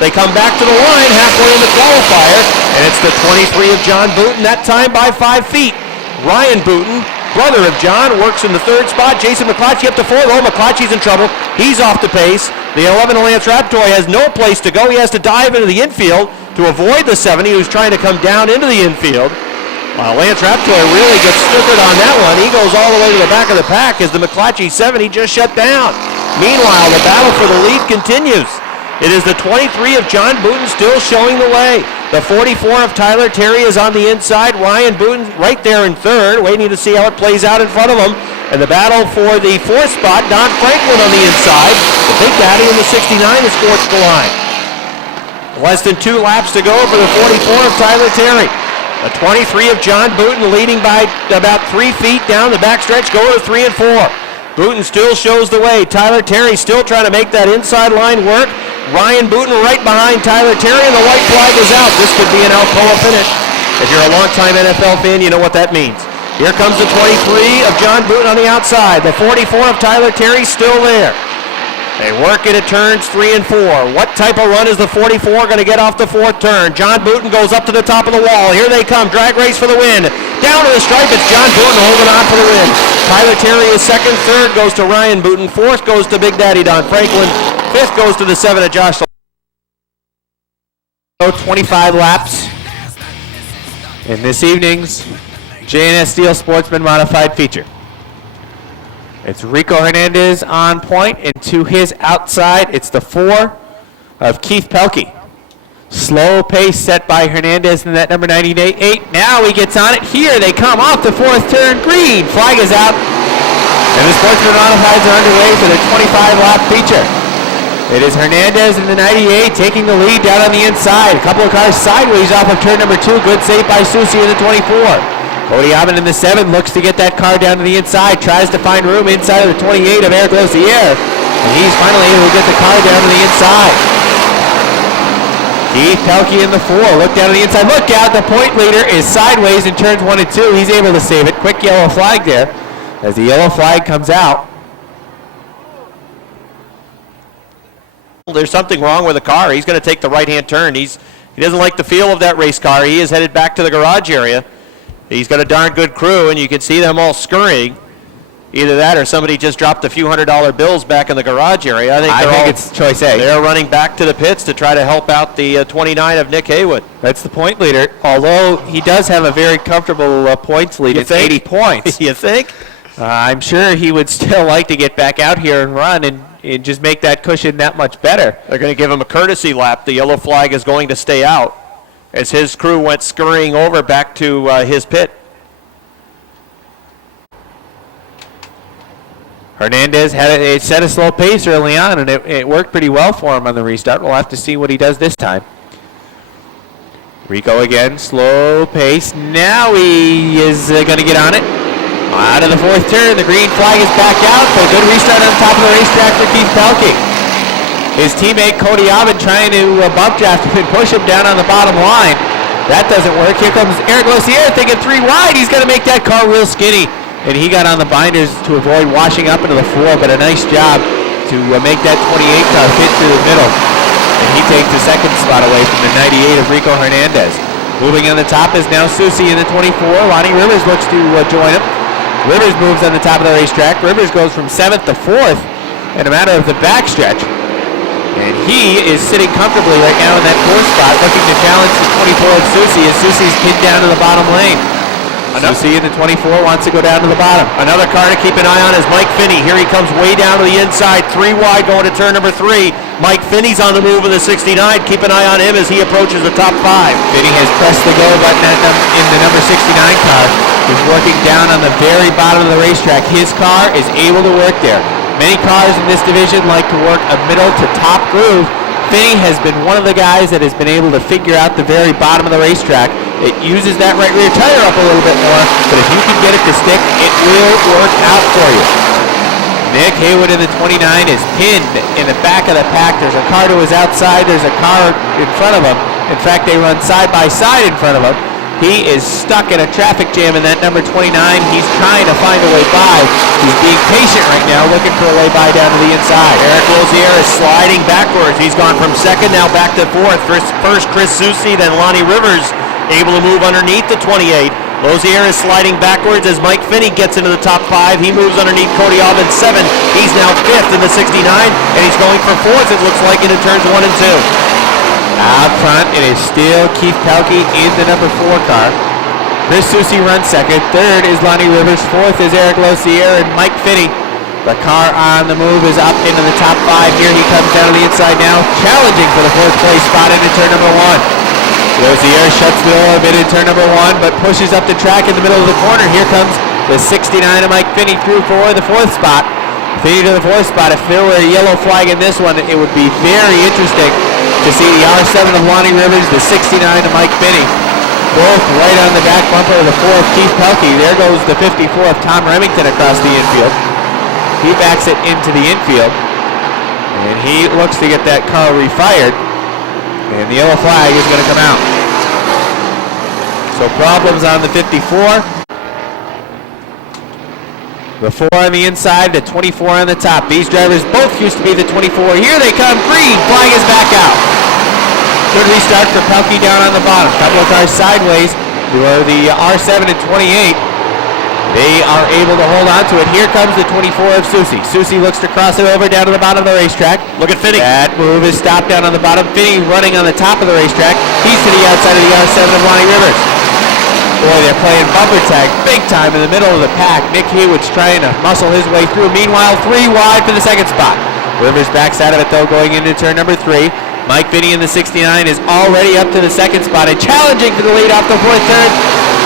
They come back to the line halfway in the qualifier, and it's the 23 of John Booten, that time by 5 feet. Ryan Booten, brother of John, works in the 3rd spot. Jason McClatchy up to 4. Oh, McClatchy's in trouble. He's off the pace. The 11 of Lance Raptoy has no place to go. He has to dive into the infield to avoid the 70 who's trying to come down into the infield. Lance Raptoy really gets snookered on that one. He goes all the way to the back of the pack as the McClatchy 70 just shut down. Meanwhile, the battle for the lead continues. It is the 23 of John Booten still showing the way. The 44 of Tyler Terry is on the inside. Ryan Booten right there in 3rd, waiting to see how it plays out in front of him. And the battle for the 4th spot, Don Franklin on the inside. The Big Daddy in the 69 is fourth to the line. Less than 2 laps to go for the 44 of Tyler Terry. The 23 of John Booten leading by about 3 feet down the backstretch, going to 3 and 4. Booten still shows the way. Tyler Terry still trying to make that inside line work. Ryan Booten right behind Tyler Terry, and the white flag is out. This could be an Alcoa finish. If you're a longtime NFL fan, you know what that means. Here comes the 23 of John Booten on the outside. The 44 of Tyler Terry still there. They work it at turns 3 and 4. What type of run is the 44 going to get off the 4th turn? John Booten goes up to the top of the wall. Here they come. Drag race for the win. Down to the stripe. It's John Booten holding on for the win. Tyler Terry is 2nd. 3rd goes to Ryan Booten. 4th goes to Big Daddy Don Franklin. 5th goes to the 7 of Josh. 25 laps. in this evening's J&S Steel Sportsman Modified feature. It's Rico Hernandez on point, and to his outside, it's the 4 of Keith Pelkey. Slow pace set by Hernandez in that number 98. Now he gets on it. Here they come off the 4th turn. Green flag is out, and the Sportsman Modifieds are underway for the 25-lap feature. It is Hernandez in the 98 taking the lead down on the inside. A couple of cars sideways off of turn number 2. Good save by Susi in the 24. Cody Aubin in the 7 looks to get that car down to the inside. Tries to find room inside of the 28 of Eric Lossier. And he's finally able to get the car down to the inside. Keith Pelkey in the 4. Look down to the inside. Look out. The point leader is sideways in turns 1 and 2. He's able to save it. Quick yellow flag there as the yellow flag comes out. There's something wrong with the car. He's going to take the right-hand turn. He doesn't like the feel of that race car. He is headed back to the garage area. He's got a darn good crew, and you can see them all scurrying. Either that or somebody just dropped a few $100 bills back in the garage area. I think it's choice A. They're running back to the pits to try to help out the 29 of Nick Haywood. That's the point leader, although he does have a very comfortable points lead at 80 points. You think? I'm sure he would still like to get back out here and run and just make that cushion that much better. They're going to give him a courtesy lap. The yellow flag is going to stay out as his crew went scurrying over back to his pit. Hernandez had set a slow pace early on, and it worked pretty well for him on the restart. We'll have to see what he does this time. Rico again, slow pace. Now he is going to get on it. Out of the 4th turn, the green flag is back out, but a good restart on top of the racetrack for Keith Pelkey. His teammate Cody Aubin trying to bump draft him and push him down on the bottom line. That doesn't work. Here comes Eric Lossier thinking 3 wide. He's going to make that car real skinny. And he got on the binders to avoid washing up into the 4, but a nice job to make that 28 car fit through the middle. And he takes the 2nd spot away from the 98 of Rico Hernandez. Moving on the top is now Susi in the 24. Lonnie Rivers looks to join him. Rivers moves on the top of the racetrack. Rivers goes from 7th to 4th in a matter of the backstretch. And he is sitting comfortably right now in that 4th spot, looking to challenge the 24 of Susi as Susi's pinned down to the bottom lane. Susi in the 24 wants to go down to the bottom. Another car to keep an eye on is Mike Finney. Here he comes way down to the inside, 3 wide going to turn number 3. Mike Finney's on the move in the 69. Keep an eye on him as he approaches the top 5. Finney has pressed the go button in the number 69 car. He's working down on the very bottom of the racetrack. His car is able to work there. Many cars in this division like to work a middle to top groove. Finney has been one of the guys that has been able to figure out the very bottom of the racetrack. It uses that right rear tire up a little bit more, but if you can get it to stick, it will work out for you. Nick Haywood in the 29 is pinned in the back of the pack. There's a car to his outside. There's a car in front of him. In fact, they run side by side in front of him. He is stuck in a traffic jam in that number 29. He's trying to find a way by. He's being patient right now, looking for a way by down to the inside. Eric Lozier is sliding backwards. He's gone from 2nd now back to 4th. First Chris Susi, then Lonnie Rivers able to move underneath the 28. Lozier is sliding backwards as Mike Finney gets into the top 5. He moves underneath Cody Aubin 7. He's now 5th in the 69, and he's going for 4th, it looks like, into turns 1 and 2. Out front, it is still Keith Pelkey in the number 4 car. Chris Susi runs 2nd. 3rd is Lonnie Rivers. 4th is Eric Lossier and Mike Finney. The car on the move is up into the top 5. Here he comes down to the inside now, challenging for the 4th place spot into turn number 1. Lozier shuts the door a bit in turn number 1, but pushes up the track in the middle of the corner. Here comes the 69 of Mike Finney through for the 4th spot. Finney to the 4th spot. If there were a yellow flag in this one, it would be very interesting to see the R7 of Lonnie Rivers, the 69 of Mike Finney, both right on the back bumper of the 4 of Keith Pelkey. There goes the 54 of Tom Remington across the infield. He backs it into the infield, and he looks to get that car refired, and the yellow flag is going to come out. So problems on the 54. The 4 on the inside, the 24 on the top. These drivers both used to be the 24. Here they come. Green flag is back out. Good restart for Pelkey down on the bottom. Couple of cars sideways. The R7 and 28. They are able to hold on to it. Here comes the 24 of Susi. Susi looks to cross it over down to the bottom of the racetrack. Look at Finney. That move is stopped down on the bottom. Finney running on the top of the racetrack. He's to the outside of the R7 of Lonnie Rivers. Boy, they're playing bumper tag big time in the middle of the pack. Nick Haywood's trying to muscle his way through. Meanwhile, 3 wide for the second spot. Rivers backs out of it, though, going into turn number 3. Mike Finney in the 69 is already up to the second spot and challenging for the lead off the fourth turn.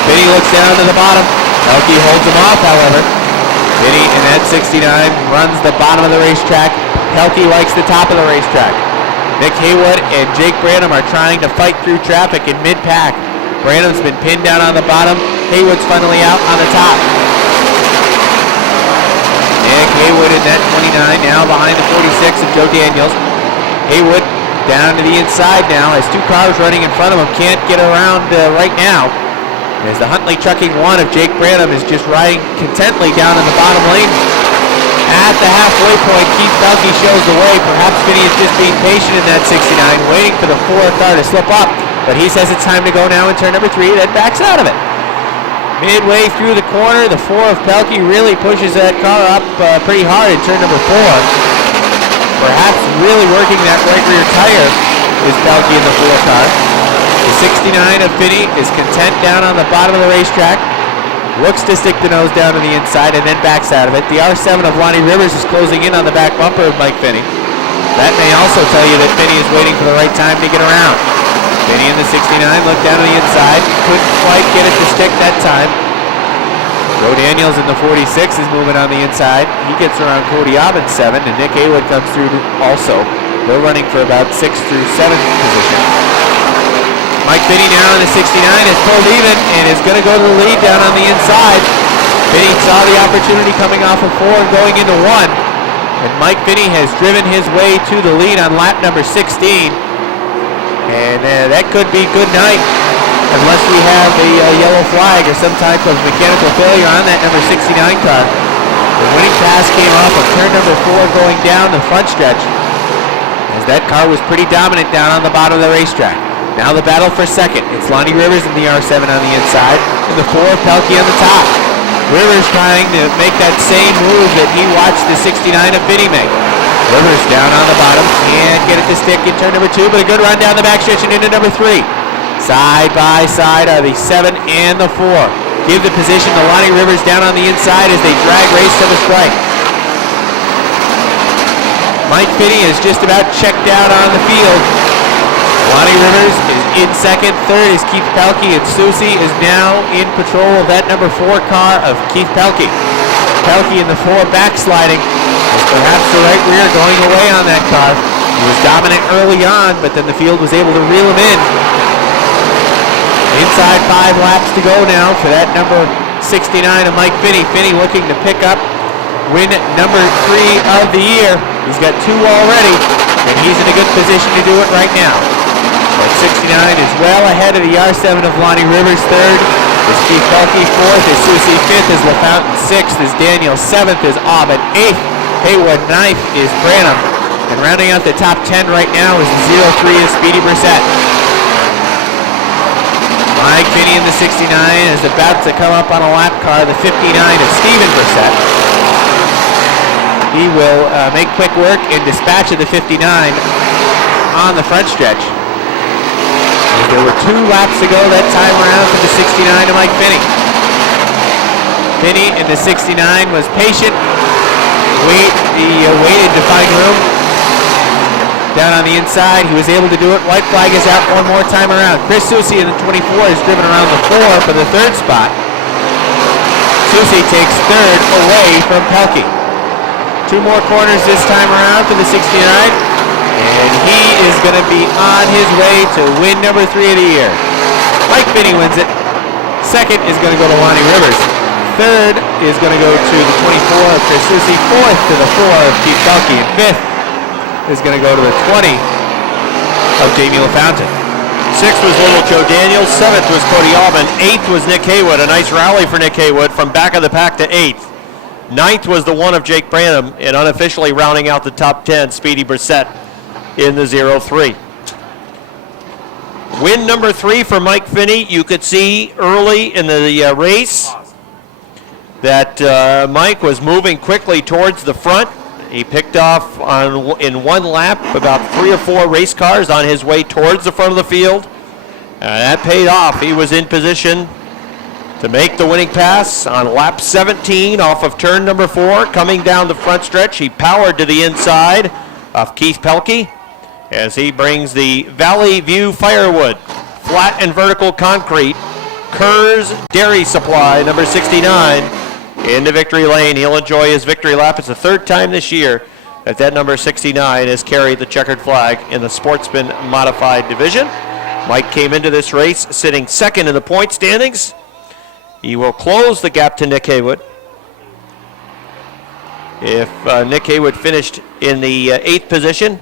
Finney looks down to the bottom. Pelkey holds him off, however. Finney in that 69 runs the bottom of the racetrack. Pelkey likes the top of the racetrack. Nick Haywood and Jake Branham are trying to fight through traffic in mid-pack. Branham's been pinned down on the bottom. Haywood's finally out on the top. Nick Haywood in that 29 now behind the 46 of Joe Daniels. Haywood down to the inside now as 2 cars running in front of him can't get around right now. As the Huntley Trucking 1 of Jake Branham is just riding contently down in the bottom lane. At the halfway point, Keith Pelkey shows the way. Perhaps Finney is just being patient in that 69, waiting for the 4 car to slip up. But he says it's time to go now in turn number 3, then backs out of it. Midway through the corner, the 4 of Pelkey really pushes that car up pretty hard in turn number 4. Perhaps really working that right rear tire is Pelkey in the 4 car. The 69 of Finney is content down on the bottom of the racetrack. Looks to stick the nose down to the inside and then backs out of it. The R7 of Lonnie Rivers is closing in on the back bumper of Mike Finney. That may also tell you that Finney is waiting for the right time to get around. Finney in the 69 looked down to the inside. Couldn't quite get it to stick that time. Joe Daniels in the 46 is moving on the inside. He gets around Cody Aubin's 7, and Nick Haywood comes through also. They're running for about 6th through 7th position. Mike Finney now in the 69 is pulled even and is going to go to the lead down on the inside. Finney saw the opportunity coming off of 4 and going into 1. And Mike Finney has driven his way to the lead on lap number 16. And that could be good night unless we have a yellow flag or some type of mechanical failure on that number 69 car. The winning pass came off of turn number 4 going down the front stretch as that car was pretty dominant down on the bottom of the racetrack. Now the battle for second. It's Lonnie Rivers in the R7 on the inside and the 4 Pelkey on the top. Rivers trying to make that same move that he watched the 69 of Finney make. Rivers down on the bottom, can't get it to stick in turn number 2, but a good run down the backstretch and into number 3. Side by side are the 7 and the 4. Give the position to Lonnie Rivers down on the inside as they drag race to the stripe. Mike Finney is just about checked out on the field. Lonnie Rivers is in second. Third is Keith Pelkey, and Susie is now in patrol of that number 4 car of Keith Pelkey. Pelkey in the 4 backsliding. Perhaps the right rear going away on that car. He was dominant early on, but then the field was able to reel him in. Inside 5 laps to go now for that number 69 of Mike Finney. Finney looking to pick up win number 3 of the year. He's got 2 already, and he's in a good position to do it right now. But 69 is well ahead of the R7 of Lonnie Rivers. 3rd is Keith Pelkey. 4th is Susie. 5th is LaFountain. 6th is Daniel. 7th is Aubin. 8th, Haywood. 9th is Branham. And rounding out the top 10 right now is the 03 of Speedy Brissett. Mike Finney in the 69 is about to come up on a lap car. The 59 of Steven Brissett. He will make quick work and dispatch of the 59 on the front stretch. There were 2 laps to go that time around for the 69 of Mike Finney. Finney in the 69 was patient. He waited to find room. Down on the inside, he was able to do it. White flag is out 1 more time around. Chris Susie in the 24 is driven around the 4 for the 3rd spot. Susie takes 3rd away from Pelkey. 2 more corners this time around for the 69. And he is going to be on his way to win number 3 of the year. Mike Finney wins it. 2nd is going to go to Lonnie Rivers. 3rd is going to go to the 24 of Chris Susie. 4th to the 4 of Keith Pelkey. And 5th is going to go to the 20 of Jamie LaFountain. 6th was little Joe Daniels. 7th was Cody Aubin. 8th was Nick Haywood. A nice rally for Nick Haywood from back of the pack to 8th. 9th was the 1 of Jake Branham, and unofficially rounding out the top 10, Speedy Brissett in the 03. Win number 3 for Mike Finney. You could see early in the race that Mike was moving quickly towards the front. He picked off in 1 lap about 3 or 4 race cars on his way towards the front of the field. That paid off. He was in position to make the winning pass on lap 17 off of turn number 4. Coming down the front stretch, he powered to the inside of Keith Pelkey as he brings the Valley View Firewood flat and vertical concrete Kerr's Dairy Supply, number 69, into victory lane. He'll enjoy his victory lap. It's the third time this year that number 69 has carried the checkered flag in the Sportsman Modified Division. Mike came into this race sitting second in the point standings. He will close the gap to Nick Haywood. If Nick Haywood finished in the 8th position,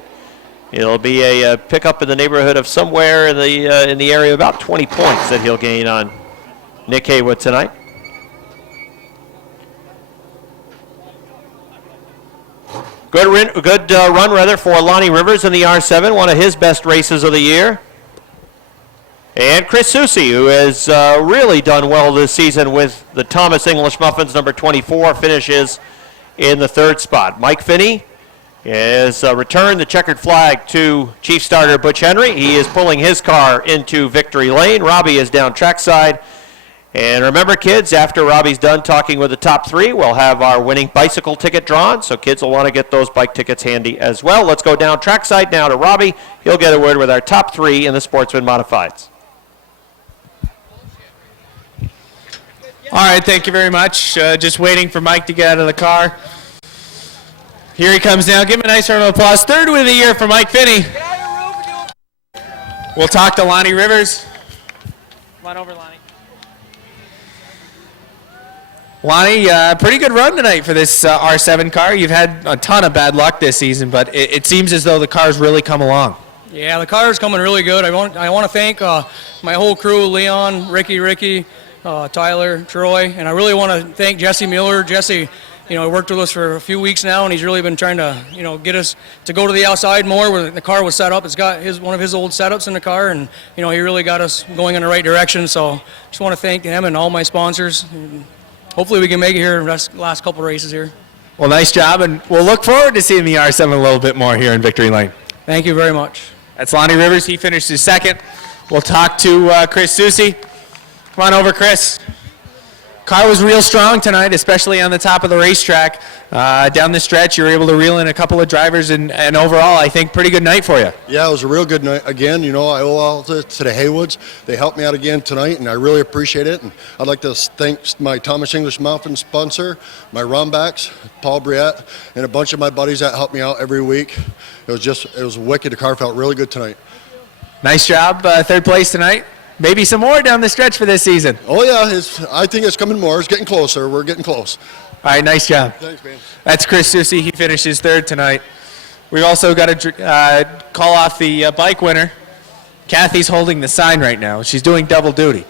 it'll be a pickup in the neighborhood of somewhere in the area of about 20 points that he'll gain on Nick Haywood tonight. Good run for Lonnie Rivers in the R7, one of his best races of the year. And Chris Susi, who has really done well this season with the Thomas English Muffins, number 24, finishes in the 3rd spot. Mike Finney has returned the checkered flag to Chief Starter Butch Henry. He is pulling his car into victory lane. Robbie is down trackside. And remember, kids, after Robbie's done talking with the top 3, we'll have our winning bicycle ticket drawn, so kids will want to get those bike tickets handy as well. Let's go down trackside now to Robbie. He'll get a word with our top 3 in the Sportsman Modifieds. All right, thank you very much. Just waiting for Mike to get out of the car. Here he comes now. Give him a nice round of applause. 3rd win of the year for Mike Finney. We'll talk to Lonnie Rivers. Come on over, Lonnie. Lonnie, pretty good run tonight for this R7 car. You've had a ton of bad luck this season, but it seems as though the car's really come along. Yeah, the car's coming really good. I want to thank my whole crew, Leon, Ricky, Tyler, Troy, and I really want to thank Jesse Mueller. Jesse, worked with us for a few weeks now, and he's really been trying to, get us to go to the outside more where the car was set up. It's got one of his old setups in the car, and, he really got us going in the right direction. So just want to thank him and all my sponsors. And hopefully we can make it here in the last couple races here. Well, nice job, and we'll look forward to seeing the R7 a little bit more here in Victory Lane. Thank you very much. That's Lonnie Rivers. He finished his 2nd. We'll talk to Chris Susi. Come on over, Chris. Car was real strong tonight, especially on the top of the racetrack. Down the stretch, you were able to reel in a couple of drivers, and overall, I think, pretty good night for you. Yeah, it was a real good night. Again, I owe all to the Haywoods. They helped me out again tonight, and I really appreciate it. And I'd like to thank my Thomas English Muffin sponsor, my Rombacks, Paul Briette, and a bunch of my buddies that help me out every week. It was wicked. The car felt really good tonight. Nice job, 3rd place tonight. Maybe some more down the stretch for this season. Oh, yeah, I think it's coming more. It's getting closer. We're getting close. All right, nice job. Thanks, man. That's Chris Susi. He finishes 3rd tonight. We've also got to call off the bike winner. Kathy's holding the sign right now. She's doing double duty.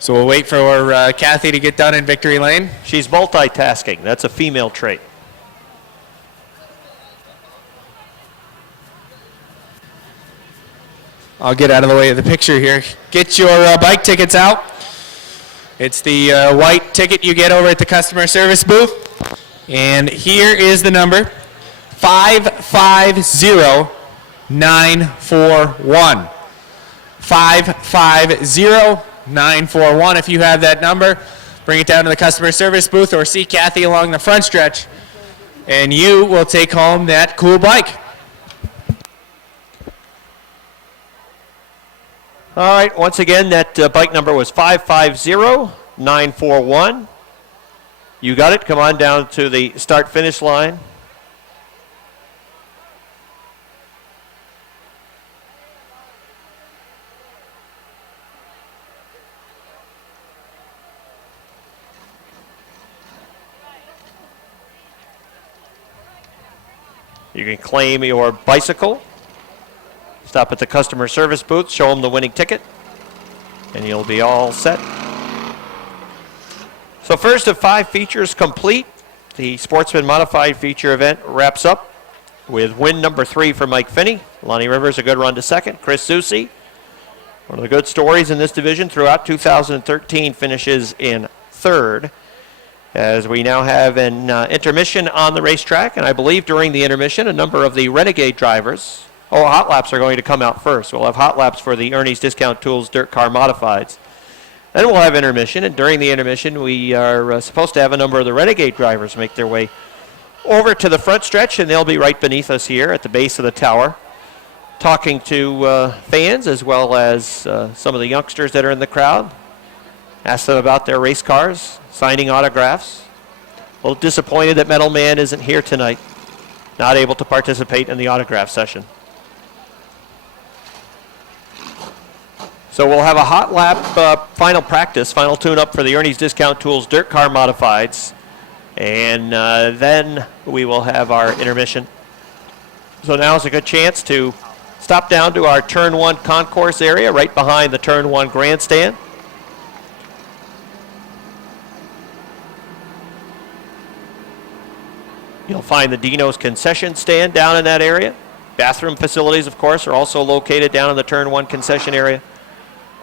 So we'll wait for Kathy to get done in victory lane. She's multitasking. That's a female trait. I'll get out of the way of the picture here. Get your bike tickets out. It's the white ticket you get over at the customer service booth. And here is the number, 550941. 550941. If you have that number, bring it down to the customer service booth or see Kathy along the front stretch, and you will take home that cool bike. All right, once again, that bike number was 550941. You got it. Come on down to the start-finish line. You can claim your bicycle. Stop at the customer service booth, show them the winning ticket, and you'll be all set. So first of 5 features complete. The Sportsman Modified feature event wraps up with win number 3 for Mike Finney. Lonnie Rivers, a good run to 2nd. Chris Susi, one of the good stories in this division throughout 2013, finishes in 3rd. As we now have an intermission on the racetrack, and I believe during the intermission, a number of the Renegade drivers, hot laps are going to come out first. We'll have hot laps for the Ernie's Discount Tools Dirt Car Modifieds. Then we'll have intermission, and during the intermission, we are supposed to have a number of the Renegade drivers make their way over to the front stretch, and they'll be right beneath us here at the base of the tower, talking to fans as well as some of the youngsters that are in the crowd. Ask them about their race cars, signing autographs. A little disappointed that Metal Man isn't here tonight, not able to participate in the autograph session. So we'll have a hot lap final practice, final tune-up for the Ernie's Discount Tools Dirt Car Modifieds. And then we will have our intermission. So now's a good chance to stop down to our Turn 1 concourse area right behind the Turn 1 grandstand. You'll find the Dino's concession stand down in that area. Bathroom facilities, of course, are also located down in the Turn 1 concession area.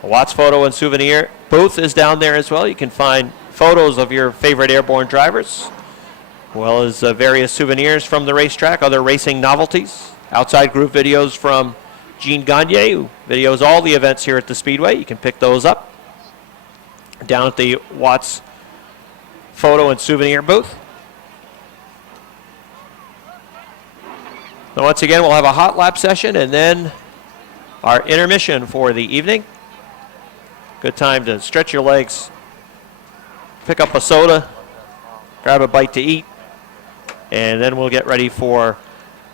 A Watts Photo and Souvenir booth is down there as well. You can find photos of your favorite Airborne drivers, as well as various souvenirs from the racetrack, other racing novelties, outside group videos from Gene Gagne, who videos all the events here at the Speedway. You can pick those up down at the Watts Photo and Souvenir booth. So once again, we'll have a hot lap session and then our intermission for the evening. Good time to stretch your legs, pick up a soda, grab a bite to eat, and then we'll get ready for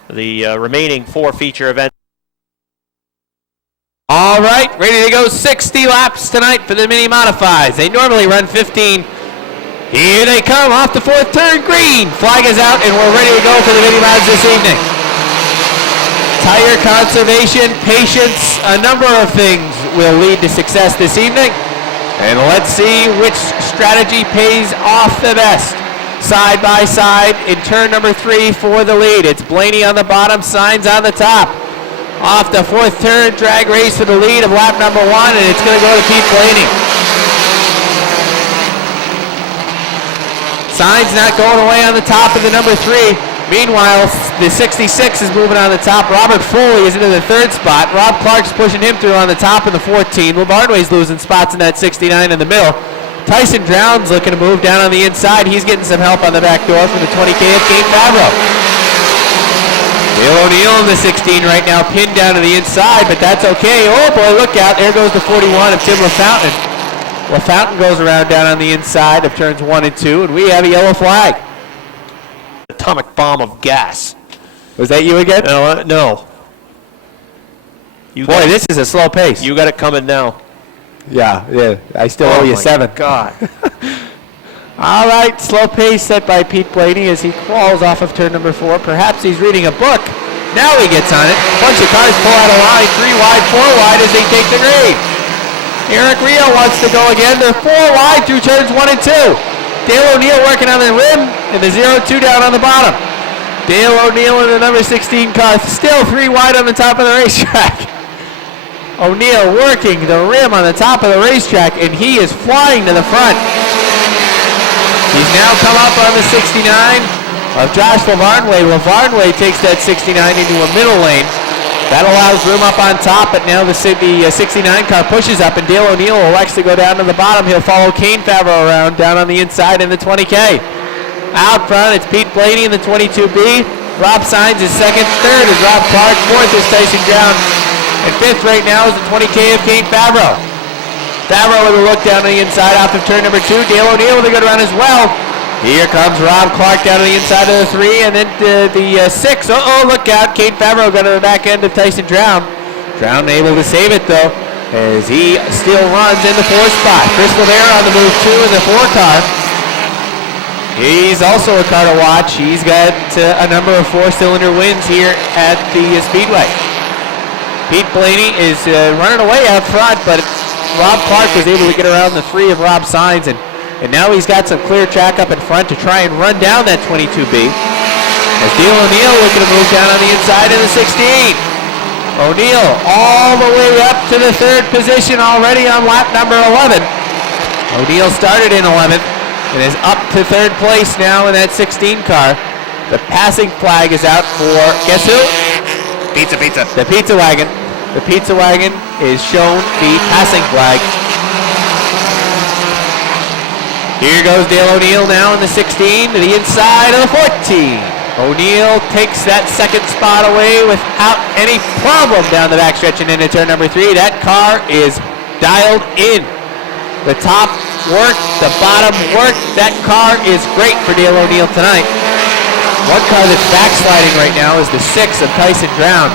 the remaining 4 feature events. All right, ready to go 60 laps tonight for the mini modifieds. They normally run 15. Here they come off the 4th turn, green. Flag is out, and we're ready to go for the mini mods this evening. Tire conservation, patience, a number of things will lead to success this evening. And let's see which strategy pays off the best. Side by side in turn number 3 for the lead. It's Blaney on the bottom, Signs on the top. Off the 4th turn, drag race for the lead of lap number 1, and it's going to go to Pete Blaney. Signs not going away on the top of the number 3. Meanwhile, the 66 is moving on the top. Robert Foley is into the 3rd spot. Rob Clark's pushing him through on the top of the 14. LeBarnway's losing spots in that 69 in the middle. Tyson Drown's looking to move down on the inside. He's getting some help on the back door from the 20K of Kate Favreau. Dale O'Neill in the 16 right now, pinned down to the inside, but that's okay. Oh boy, look out. There goes the 41 of Tim LaFountain. LaFountain goes around down on the inside of turns 1 and 2, and we have a yellow flag. Atomic bomb of gas. Was that you again? No. Boy, this is a slow pace. You got it coming now. Yeah. I still owe you 7. God. All right, slow pace set by Pete Blaney as he crawls off of turn number 4. Perhaps he's reading a book. Now he gets on it. Bunch of cars pull out of line. 3 wide, 4 wide as they take the green. Eric Rio wants to go again. They're 4 wide through turns 1 and 2. Dale O'Neill working on the rim and the 0-2 down on the bottom. Dale O'Neill in the number 16 car, still 3 wide on the top of the racetrack. O'Neill working the rim on the top of the racetrack, and he is flying to the front. He's now come up on the 69 of Josh LaVarnway. LaVarnway takes that 69 into a middle lane. That allows room up on top, but now the 69 car pushes up, and Dale O'Neill elects to go down to the bottom. He'll follow Kane Favreau around down on the inside in the 20K. Out front, it's Pete Blaney in the 22B. Rob Signs is second. Third is Rob Clark. Fourth is Tyson Brown. And fifth right now is the 20K of Kane Favreau. Favreau with a look down on the inside off of turn number 2. Dale O'Neill with a good run as well. Here comes Rob Clark down to the inside of the 3, and then the 6. Look out. Kate Favreau got to the back end of Tyson Drown. Drown able to save it, though, as he still runs in the 4th spot. Chris Lavera on the move, 2 in the 4 car. He's also a car to watch. He's got a number of 4-cylinder wins here at the Speedway. Pete Blaney is running away out front, but Rob Clark was able to get around the 3 of Rob Signs, and now he's got some clear track up in front to try and run down that 22B. As Dale O'Neill looking to move down on the inside in the 16. O'Neill all the way up to the 3rd position already on lap number 11. O'Neill started in 11th and is up to 3rd place now in that 16 car. The passing flag is out for, guess who? Pizza. The Pizza Wagon. The Pizza Wagon is shown the passing flag. Here goes Dale O'Neill now in the 16 to the inside of the 14. O'Neill takes that second spot away without any problem down the backstretch and into turn number 3. That car is dialed in. The top work, the bottom work. That car is great for Dale O'Neill tonight. One car that's backsliding right now is the 6 of Tyson Brown.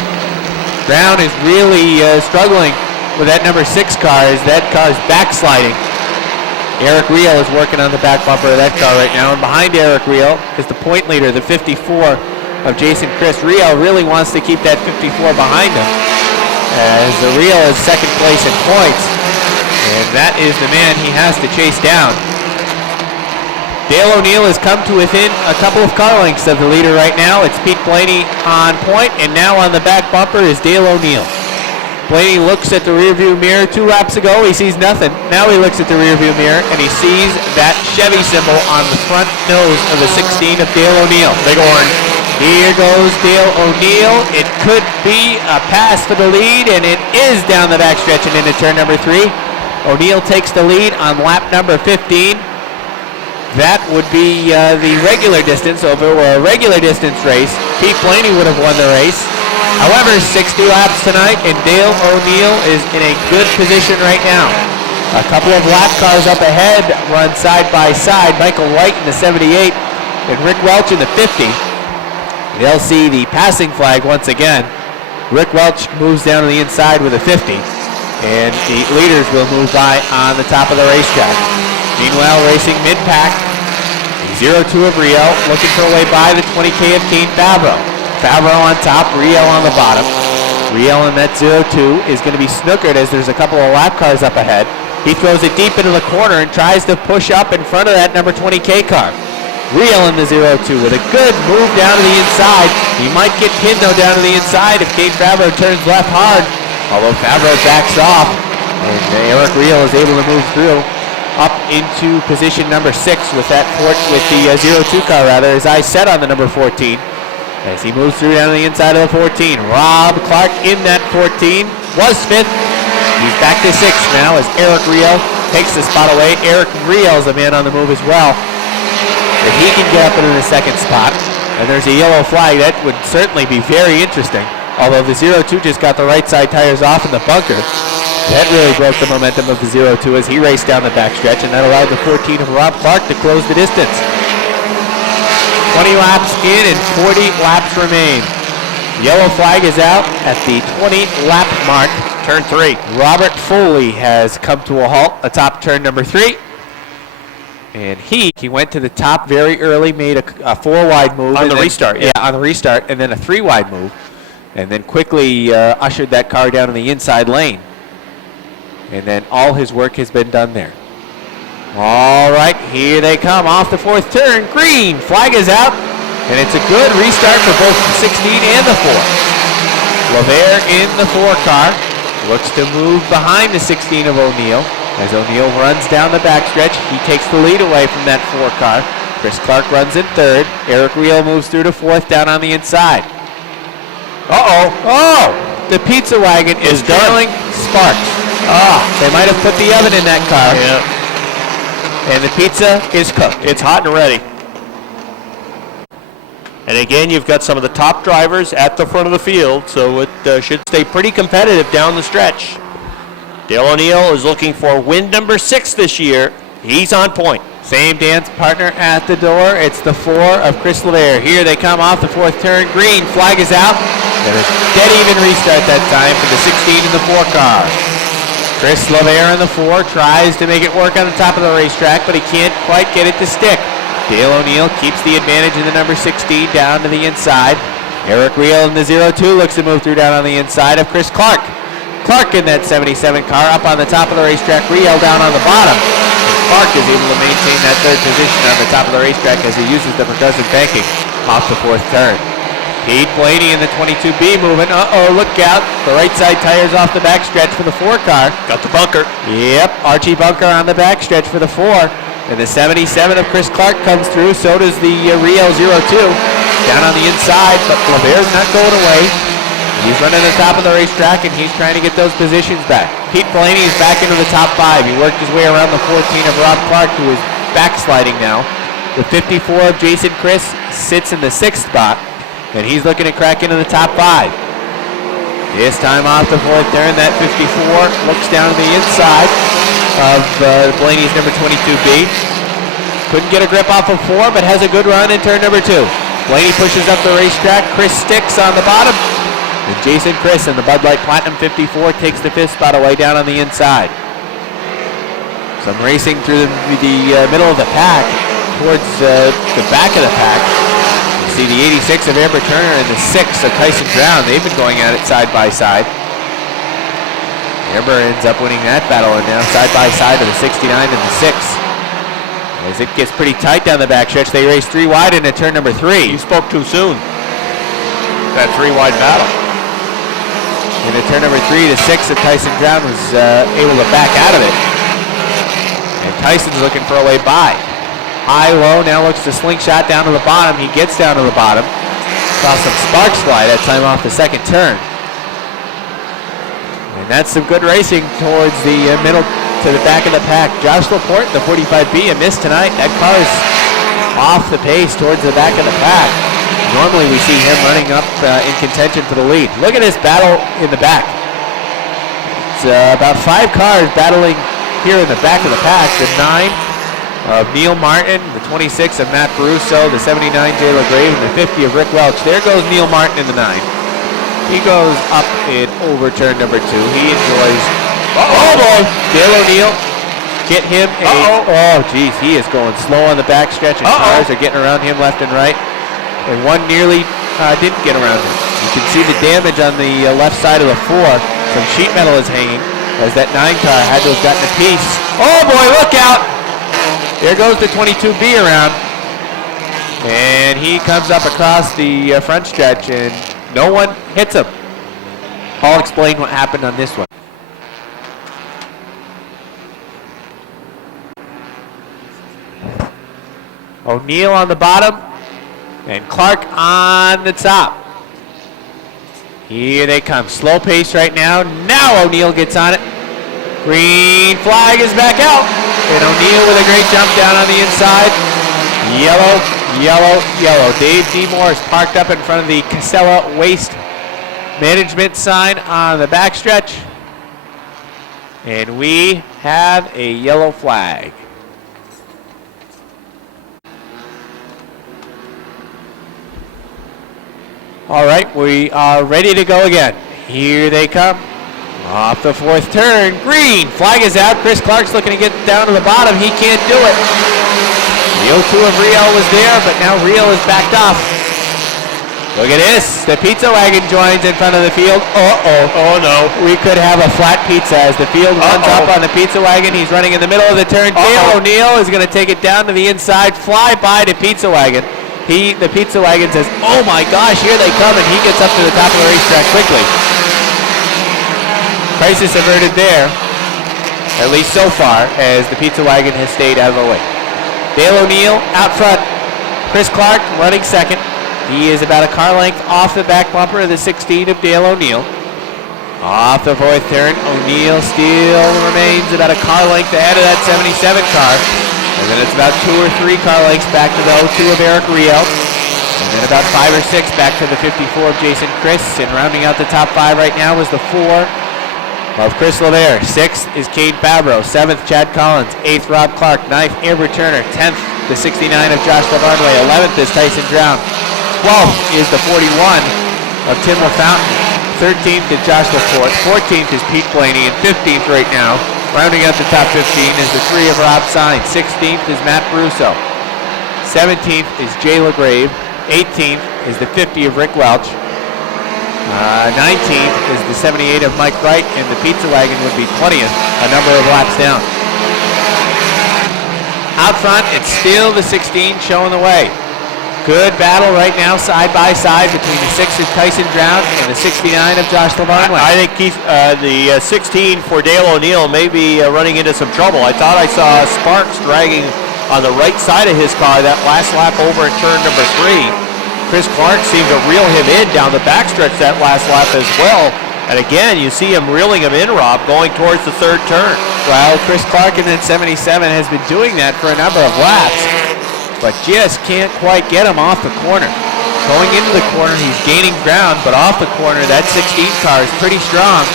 Brown is really struggling with that number 6 car as that car is backsliding. Eric Riel is working on the back bumper of that car right now, and behind Eric Riel is the point leader, the 54 of Jason Chris. Riel really wants to keep that 54 behind him, as the Riel is second place in points, and that is the man he has to chase down. Dale O'Neill has come to within a couple of car lengths of the leader right now. It's Pete Blaney on point, and now on the back bumper is Dale O'Neill. Blaney looks at the rearview mirror 2 laps ago. He sees nothing. Now he looks at the rearview mirror and he sees that Chevy symbol on the front nose of the 16 of Dale O'Neill. Big orange. Here goes Dale O'Neill. It could be a pass for the lead, and it is down the backstretch and into turn number 3. O'Neill takes the lead on lap number 15. That would be the regular distance. So if it were a regular distance race, Pete Blaney would have won the race. However, 60 laps tonight, and Dale O'Neill is in a good position right now. A couple of lap cars up ahead run side by side. Michael White in the 78 and Rick Welch in the 50. They'll see the passing flag once again. Rick Welch moves down to the inside with a 50, and the leaders will move by on the top of the racetrack. Meanwhile, racing mid-pack, 0-2 of Riel looking for a way by the 20K of Kane Favreau. Favreau on top, Riel on the bottom. Riel in that 0-2 is going to be snookered as there's a couple of lap cars up ahead. He throws it deep into the corner and tries to push up in front of that number 20K car. Riel in the 0-2 with a good move down to the inside. He might get pinned though down to the inside if Kane Favreau turns left hard. Although Favreau backs off, and Eric Riel is able to move through up into position number 6 with that with the 0-2 car rather, as I said on the number 14. As he moves through down to the inside of the 14. Rob Clark in that 14 was 5th. He's back to 6th now as Eric Riel takes the spot away. Eric Riel is a man on the move as well. If he can get up into the 2nd spot, and there's a yellow flag, that would certainly be very interesting. Although the 0-2 just got the right side tires off in the bunker. That really broke the momentum of the 0-2 as he raced down the backstretch, and that allowed the 14 of Rob Clark to close the distance. 20 laps in and 40 laps remain. Yellow flag is out at the 20 lap mark. Turn 3. Robert Foley has come to a halt atop turn number 3. And he went to the top very early, made a 4-wide move. On the restart, yeah. On the restart, and then a 3-wide move. And then quickly ushered that car down in the inside lane. And then all his work has been done there. All right, here they come off the 4th turn. Green flag is out, and it's a good restart for both the 16 and the 4. LaVere in the 4 car looks to move behind the 16 of O'Neill. As O'Neill runs down the backstretch, he takes the lead away from that 4 car. Chris Clark runs in 3rd. Eric Riel moves through to 4th down on the inside. Oh, the pizza wagon is drilling sparks. They might have put the oven in that car. Yeah. And the pizza is cooked. It's hot and ready. And again, you've got some of the top drivers at the front of the field, so it should stay pretty competitive down the stretch. Dale O'Neill is looking for win number 6 this year. He's on point. Same dance partner at the door. It's the 4 of Chris LaVere. Here they come off the 4th turn. Green flag is out. And a dead even restart that time for the 16 and the 4 car. Chris LaVere in the 4 tries to make it work on the top of the racetrack, but he can't quite get it to stick. Dale O'Neill keeps the advantage in the number 16 down to the inside. Eric Riel in the 0-2 looks to move through down on the inside of Chris Clark. Clark in that 77 car up on the top of the racetrack. Riel down on the bottom. And Clark is able to maintain that 3rd position on the top of the racetrack as he uses the percussive banking off the 4th turn. Pete Blaney in the 22B moving. Look out. The right side tires off the backstretch for the 4 car. Got the bunker. Yep, Archie Bunker on the backstretch for the 4. And the 77 of Chris Clark comes through. So does the Riel 0-2. Down on the inside, but LaVere's not going away. He's running the top of the racetrack, and he's trying to get those positions back. Pete Blaney is back into the top 5. He worked his way around the 14 of Rob Clark, who was backsliding now. The 54 of Jason Chris sits in the 6th spot, and he's looking to crack into the top 5. This time off the 4th turn, that 54 looks down to the inside of Blaney's number 22B. Couldn't get a grip off of 4, but has a good run in turn number 2. Blaney pushes up the racetrack. Chris sticks on the bottom. And Jason Chris in the Bud Light Platinum 54 takes the 5th spot away down on the inside. Some racing through the middle of the pack towards the back of the pack. You see the 86 of Amber Turner and the 6 of Tyson Brown. They've been going at it side by side. Amber ends up winning that battle, and now side by side of the 69 and the 6. As it gets pretty tight down the backstretch, they race 3 wide into turn number 3. You spoke too soon. That 3 wide battle. Into turn number 3, the 6 of Tyson Brown was able to back out of it. And Tyson's looking for a way by. High low now looks to slingshot down to the bottom. He gets down to the bottom. Saw some sparks fly that time off the 2nd turn. And that's some good racing towards the middle to the back of the pack. Josh Laporte, the 45B, a miss tonight. That car's off the pace towards the back of the pack. Normally we see him running up in contention for the lead. Look at this battle in the back. It's about 5 cars battling here in the back of the pack. The 9 of Neil Martin, the 26 of Matt Baruso, the 79 Jay LaGrave, and the 50 of Rick Welch. There goes Neil Martin in the 9. He goes up and over turn number 2. He enjoys. Oh boy! Dale O'Neill get him a. Oh geez, he is going slow on the backstretch, and cars are getting around him left and right. And one nearly didn't get around him. You can see the damage on the left side of the 4. Some sheet metal is hanging as that 9 car had to have gotten a piece. Oh boy, look out! There goes the 22B around. And he comes up across the front stretch and no one hits him. I'll explain what happened on this one. O'Neill on the bottom and Clark on the top. Here they come. Slow pace right now. Now O'Neill gets on it. Green flag is back out. And O'Neill with a great jump down on the inside. Yellow, yellow, yellow. Dave Demore is parked up in front of the Casella Waste Management sign on the backstretch. And we have a yellow flag. All right, we are ready to go again. Here they come. Off the 4th turn, green, flag is out. Chris Clark's looking to get down to the bottom. He can't do it. The 02 of Riel was there, but now Riel is backed off. Look at this. The pizza wagon joins in front of the field. Oh no. We could have a flat pizza as the field runs up on the pizza wagon. He's running in the middle of the turn. Dale O'Neill is going to take it down to the inside, fly by the pizza wagon. The pizza wagon says, oh my gosh, here they come, and he gets up to the top of the racetrack quickly. Crisis averted there, at least so far, as the pizza wagon has stayed out of the way. Dale O'Neill out front. Chris Clark running 2nd. He is about a car length off the back bumper of the 16 of Dale O'Neill. Off the 4th turn, O'Neill still remains about a car length ahead of that 77 car. And then it's about 2 or 3 car lengths back to the 02 of Eric Riel. And then about 5 or 6 back to the 54 of Jason Chris. And rounding out the top 5 right now is the 4 of Chris LeVere. 6th is Cade Fabro. 7th, Chad Collins. 8th, Rob Clark. 9th, Amber Turner. 10th, the 69 of Josh LaVarnway. 11th is Tyson Drown. 12th is the 41 of Tim LaFountain. 13th is Josh Laporte. 14th is Pete Blaney. And 15th right now, rounding out the top 15, is the 3 of Rob Sines. 16th is Matt Baruso. 17th is Jay LaGrave. 18th is the 50 of Rick Welch. 19th is the 78 of Mike Wright, and the pizza wagon would be 20th, a number of laps down. Out front, it's still the 16 showing the way. Good battle right now, side by side, between the 6 of Tyson Drown and the 69 of Josh LaVarnway. I think the 16 for Dale O'Neill may be running into some trouble. I thought I saw sparks dragging on the right side of his car that last lap over at turn number 3. Chris Clark seemed to reel him in down the backstretch that last lap as well. And again, you see him reeling him in, Rob, going towards the third turn. Well, Chris Clark in that 77 has been doing that for a number of laps, but just can't quite get him off the corner. Going into the corner, he's gaining ground, but off the corner, that 16 car is pretty strong.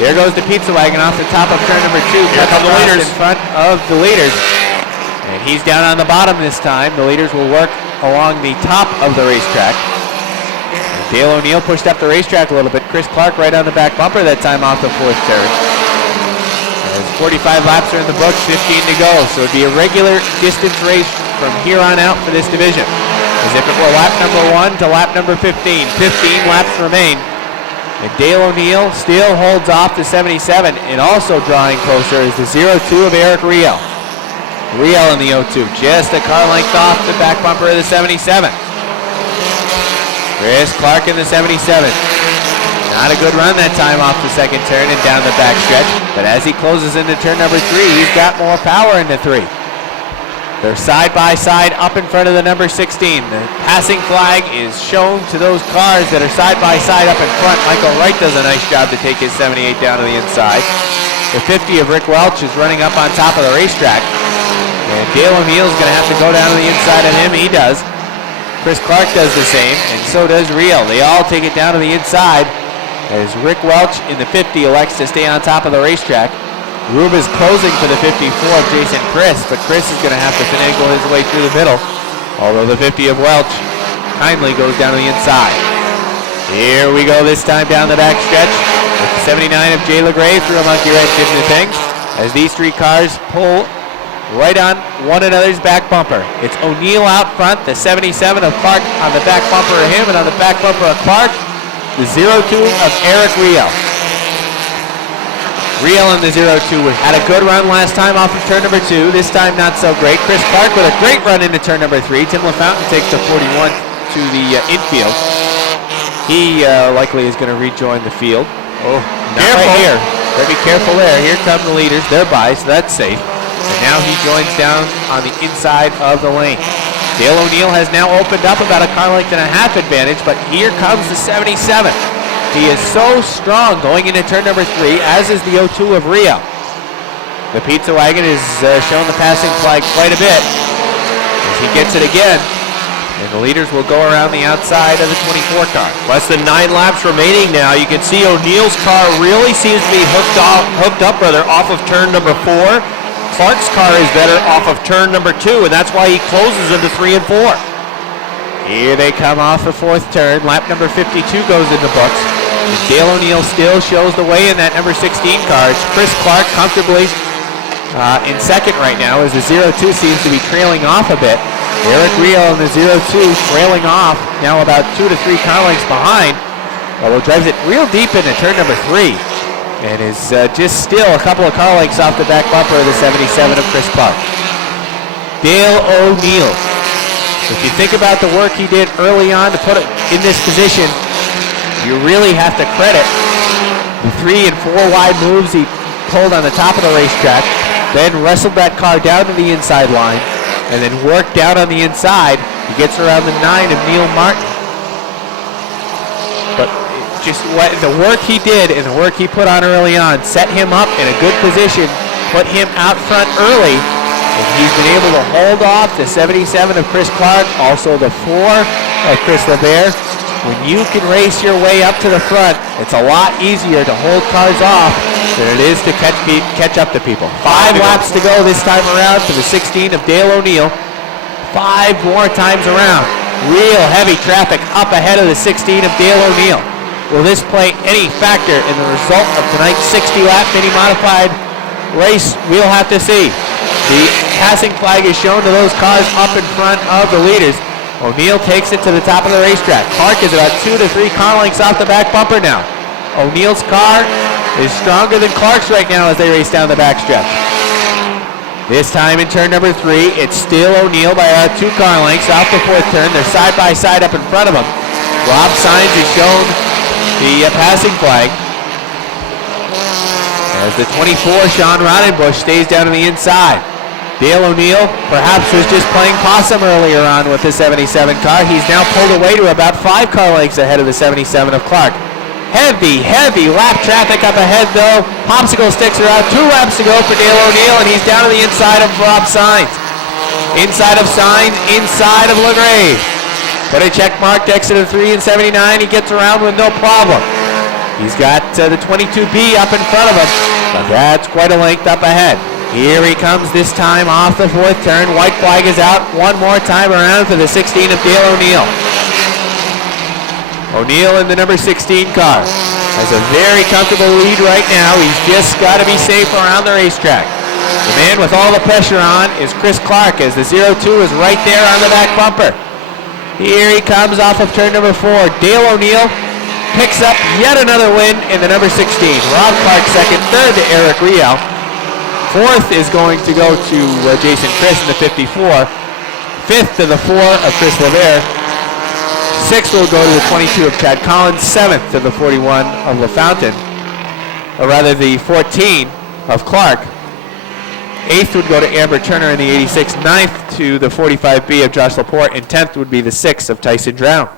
There goes the pizza wagon off the top of turn number 2. Here come the leaders. In front of the leaders. And he's down on the bottom this time. The leaders will work along the top of the racetrack. And Dale O'Neill pushed up the racetrack a little bit. Chris Clark right on the back bumper that time off the 4th turn. As 45 laps are in the books, 15 to go. So it'd be a regular distance race from here on out for this division. As if it were lap number 1 to lap number 15. 15 laps remain. And Dale O'Neill still holds off the 77, and also drawing closer is the 02 of Eric Riel. Riel in the 02, just a car length off the back bumper of the 77. Chris Clark in the 77. Not a good run that time off the second turn and down the back stretch, but as he closes into turn number 3, he's got more power into 3. They're side by side up in front of the number 16. The passing flag is shown to those cars that are side by side up in front. Michael Wright does a nice job to take his 78 down to the inside. The 50 of Rick Welch is running up on top of the racetrack. And Dale O'Neill's going to have to go down to the inside of him. He does. Chris Clark does the same, and so does Riel. They all take it down to the inside as Rick Welch in the 50 elects to stay on top of the racetrack. Rube is closing for the 54 of Jason Chris, but Chris is going to have to finagle his way through the middle, although the 50 of Welch kindly goes down to the inside. Here we go this time down the back stretch with the 79 of Jay LeGray through a monkey wrench into things as these 3 cars pull right on one another's back bumper. It's O'Neill out front, the 77 of Clark on the back bumper of him, and on the back bumper of Clark, the 02 of Eric Riel. Riel in the 02 had a good run last time off of turn number 2. This time not so great. Chris Clark with a great run into turn number 3. Tim LaFountain takes the 41 to the infield. He likely is going to rejoin the field. Oh, not right here. Better be careful there. Here come the leaders. They're by, so that's safe. And now he joins down on the inside of the lane. Dale O'Neill has now opened up about a car length and a half advantage, but here comes the 77. He is so strong going into turn number 3, as is the 02 of Rio. The pizza wagon is showing the passing flag quite a bit as he gets it again. And the leaders will go around the outside of the 24 car. Less than 9 laps remaining now. You can see O'Neill's car really seems to be hooked up off of turn number 4. Clark's car is better off of turn number 2, and that's why he closes into 3 and 4. Here they come off the 4th turn. Lap number 52 goes in the books. And Dale O'Neill still shows the way in that number 16 car. It's Chris Clark comfortably in second right now as the 02 seems to be trailing off a bit. Eric Riel in the 02 trailing off, now about 2 to 3 car lengths behind. Although drives it real deep into turn number 3 and is just still a couple of car lengths off the back bumper of the 77 of Chris Clark. Dale O'Neill. If you think about the work he did early on to put it in this position, you really have to credit the 3 and 4 wide moves he pulled on the top of the racetrack, then wrestled that car down to the inside line, and then worked down on the inside. He gets around the 9 of Neil Martin. But just the work he did and the work he put on early on set him up in a good position, put him out front early, and he's been able to hold off the 77 of Chris Clark, also the 4 of Chris LeBaire. When you can race your way up to the front, it's a lot easier to hold cars off than it is to catch up to people. 5 laps to go this time around for the 16 of Dale O'Neill. 5 more times around. Real heavy traffic up ahead of the 16 of Dale O'Neill. Will this play any factor in the result of tonight's 60-lap mini-modified race? We'll have to see. The passing flag is shown to those cars up in front of the leaders. O'Neill takes it to the top of the racetrack. Clark is about 2 to 3 car lengths off the back bumper now. O'Neill's car is stronger than Clark's right now as they race down the backstretch. This time in turn number 3, it's still O'Neill by about 2 car lengths off the 4th turn. They're side by side up in front of him. Rob Saenz is shown the passing flag as the 24, Sean Roddenbush, stays down on the inside. Dale O'Neill perhaps was just playing possum earlier on with the 77 car. He's now pulled away to about 5 car lengths ahead of the 77 of Clark. Heavy lap traffic up ahead, though. Popsicle sticks are out. 2 laps to go for Dale O'Neill, and he's down to the inside of Rob Sainz. Inside of Sainz, inside of LaGrave. Put a check mark to exit of 3 and 79. He gets around with no problem. He's got the 22B up in front of him, but that's quite a length up ahead. Here he comes this time off the 4th turn. White flag is out one more time around for the 16 of Dale O'Neill. O'Neill in the number 16 car has a very comfortable lead right now. He's just got to be safe around the racetrack. The man with all the pressure on is Chris Clark, as the 02 is right there on the back bumper. Here he comes off of turn number 4. Dale O'Neill picks up yet another win in the number 16. Rob Clark second, third to Eric Riel. 4th is going to go to Jason Chris in the 54. 5th to the 4 of Chris Levere. 6th will go to the 22 of Chad Collins. 7th to the 41 of LaFountain, or rather the 14 of Clark. 8th would go to Amber Turner in the 86. 9th to the 45B of Josh Laporte, and 10th would be the 6 of Tyson Drown.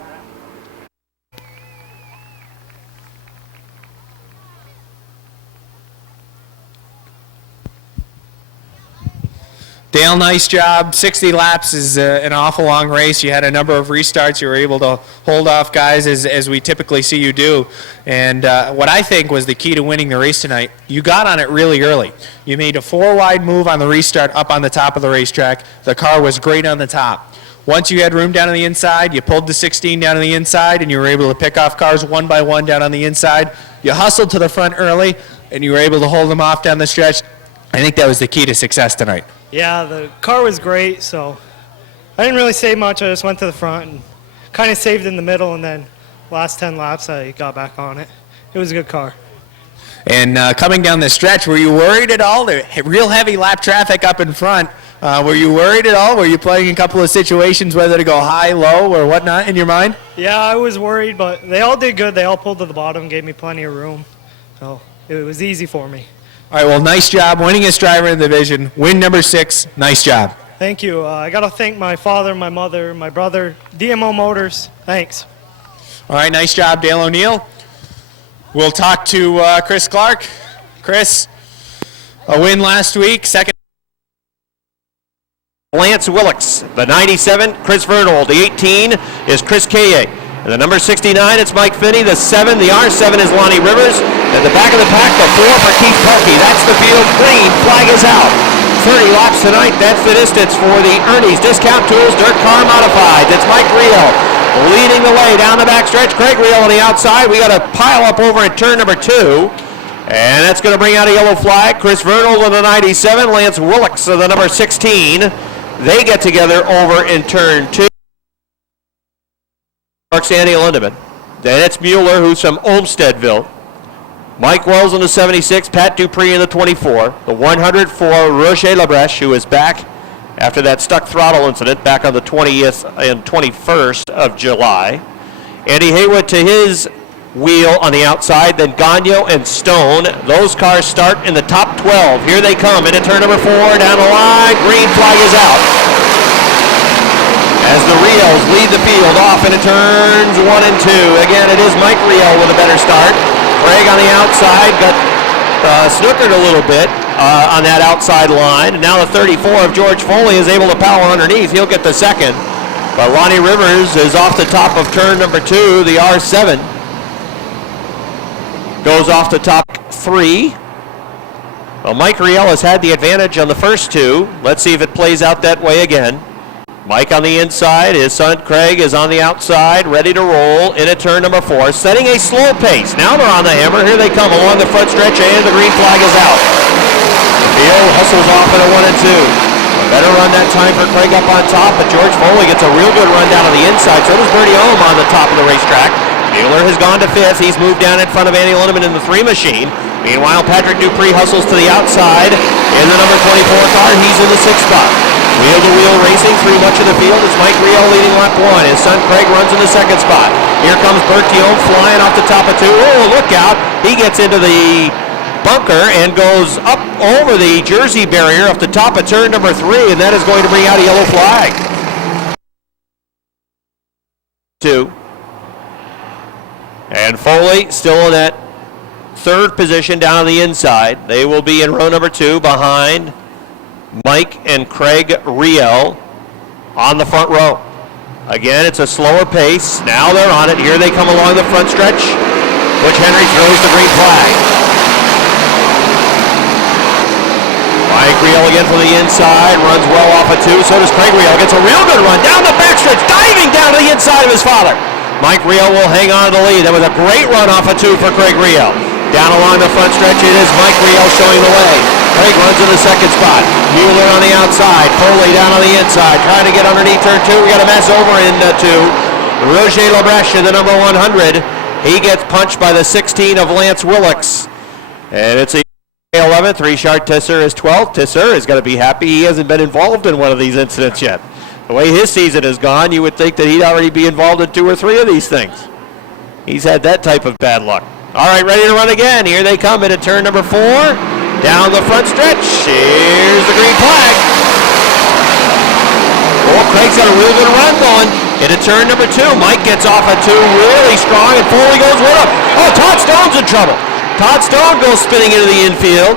Dale, nice job. 60 laps is an awful long race. You had a number of restarts. You were able to hold off guys as we typically see you do. And what I think was the key to winning the race tonight, you got on it really early. You made a 4-wide move on the restart up on the top of the racetrack. The car was great on the top. Once you had room down on the inside, you pulled the 16 down on the inside, and you were able to pick off cars one by one down on the inside. You hustled to the front early, and you were able to hold them off down the stretch. I think that was the key to success tonight. Yeah, the car was great, so I didn't really save much. I just went to the front and kind of saved in the middle, and then last 10 laps I got back on it. It was a good car. And coming down the stretch, were you worried at all? The real heavy lap traffic up in front. Were you worried at all? Were you playing a couple of situations whether to go high, low, or whatnot in your mind? Yeah, I was worried, but they all did good. They all pulled to the bottom, gave me plenty of room. So it was easy for me. All right, well, nice job. Winningest driver in the division. Win number 6. Nice job. Thank you. I got to thank my father, my mother, my brother, DMO Motors. Thanks. All right, nice job, Dale O'Neill. We'll talk to Chris Clark. Chris, a win last week, second. Lance Willix, the 97, Chris Vernold. The 18 is Chris Kaye. And the number 69, it's Mike Finney. The 7, the R7 is Lonnie Rivers. At the back of the pack, the 4 for Keith Parkey. That's the field clean. Flag is out. 30 laps tonight. That's the distance for the Ernie's Discount Tools Dirt Car Modifieds. It's Mike Reel leading the way down the back stretch. Craig Reel on the outside. We got a pile up over at turn number 2. And that's going to bring out a yellow flag. Chris Vernold on the 97. Lance Willix of the number 16. They get together over in turn 2. Andy Lindemann. Then it's Mueller, who's from Olmstedville. Mike Wells in the 76, Pat Dupree in the 24. The 104, Roger Labreche, who is back after that stuck throttle incident back on the 20th and 21st of July. Andy Haywood to his wheel on the outside, then Gagnon and Stone. Those cars start in the top 12. Here they come into turn number 4, down the line. Green flag is out. As the Rios lead the field off into turns 1 and 2. Again, it is Mike Riel with a better start. Craig on the outside got snookered a little bit on that outside line. And now the 34 of George Foley is able to power underneath. He'll get the second. But Lonnie Rivers is off the top of turn number 2. The R7 goes off the top 3. Well, Mike Riel has had the advantage on the first 2. Let's see if it plays out that way again. Mike on the inside, his son Craig is on the outside, ready to roll into turn number 4, setting a slow pace. Now they're on the hammer, here they come along the front stretch, and the green flag is out. The field hustles off at a 1 and 2. A better run that time for Craig up on top, but George Foley gets a real good run down on the inside, so does Bertie Ohm on the top of the racetrack. Mueller has gone to 5th, he's moved down in front of Andy Lindemann in the 3 machine. Meanwhile, Patrick Dupree hustles to the outside in the number 24 car, he's in the 6th spot. Wheel-to-wheel racing through much of the field. It's Mike Riel leading lap 1. His son Craig runs in the 2nd spot. Here comes Bert Dion flying off the top of 2. Oh, look out. He gets into the bunker and goes up over the Jersey barrier off the top of turn number 3, and that is going to bring out a yellow flag. 2. And Foley still in that third position down on the inside. They will be in row number 2 behind Mike and Craig Riel on the front row. Again, it's a slower pace. Now they're on it. Here they come along the front stretch. Butch Henry throws the green flag. Mike Riel again from the inside, runs well off a 2. So does Craig Riel. Gets a real good run down the backstretch, diving down to the inside of his father. Mike Riel will hang on to the lead. That was a great run off a 2 for Craig Riel. Down along the front stretch, it is Mike Riel showing the way. Craig runs in the second spot. Mueller on the outside. Foley down on the inside, trying to get underneath turn 2. We got a mess over in 2. Roger Labreche, the number 100. He gets punched by the 16 of Lance Willix. And it's a 11th. Richard Tisser is 12th. Tisser is going to be happy he hasn't been involved in one of these incidents yet. The way his season has gone, you would think that he'd already be involved in 2 or 3 of these things. He's had that type of bad luck. All right, ready to run again. Here they come into turn number 4. Down the front stretch. Here's the green flag. Oh, Craig's got a real good run going. Into turn number 2. Mike gets off at 2 really strong, and Foley goes with him. Oh, Todd Stone's in trouble. Todd Stone goes spinning into the infield.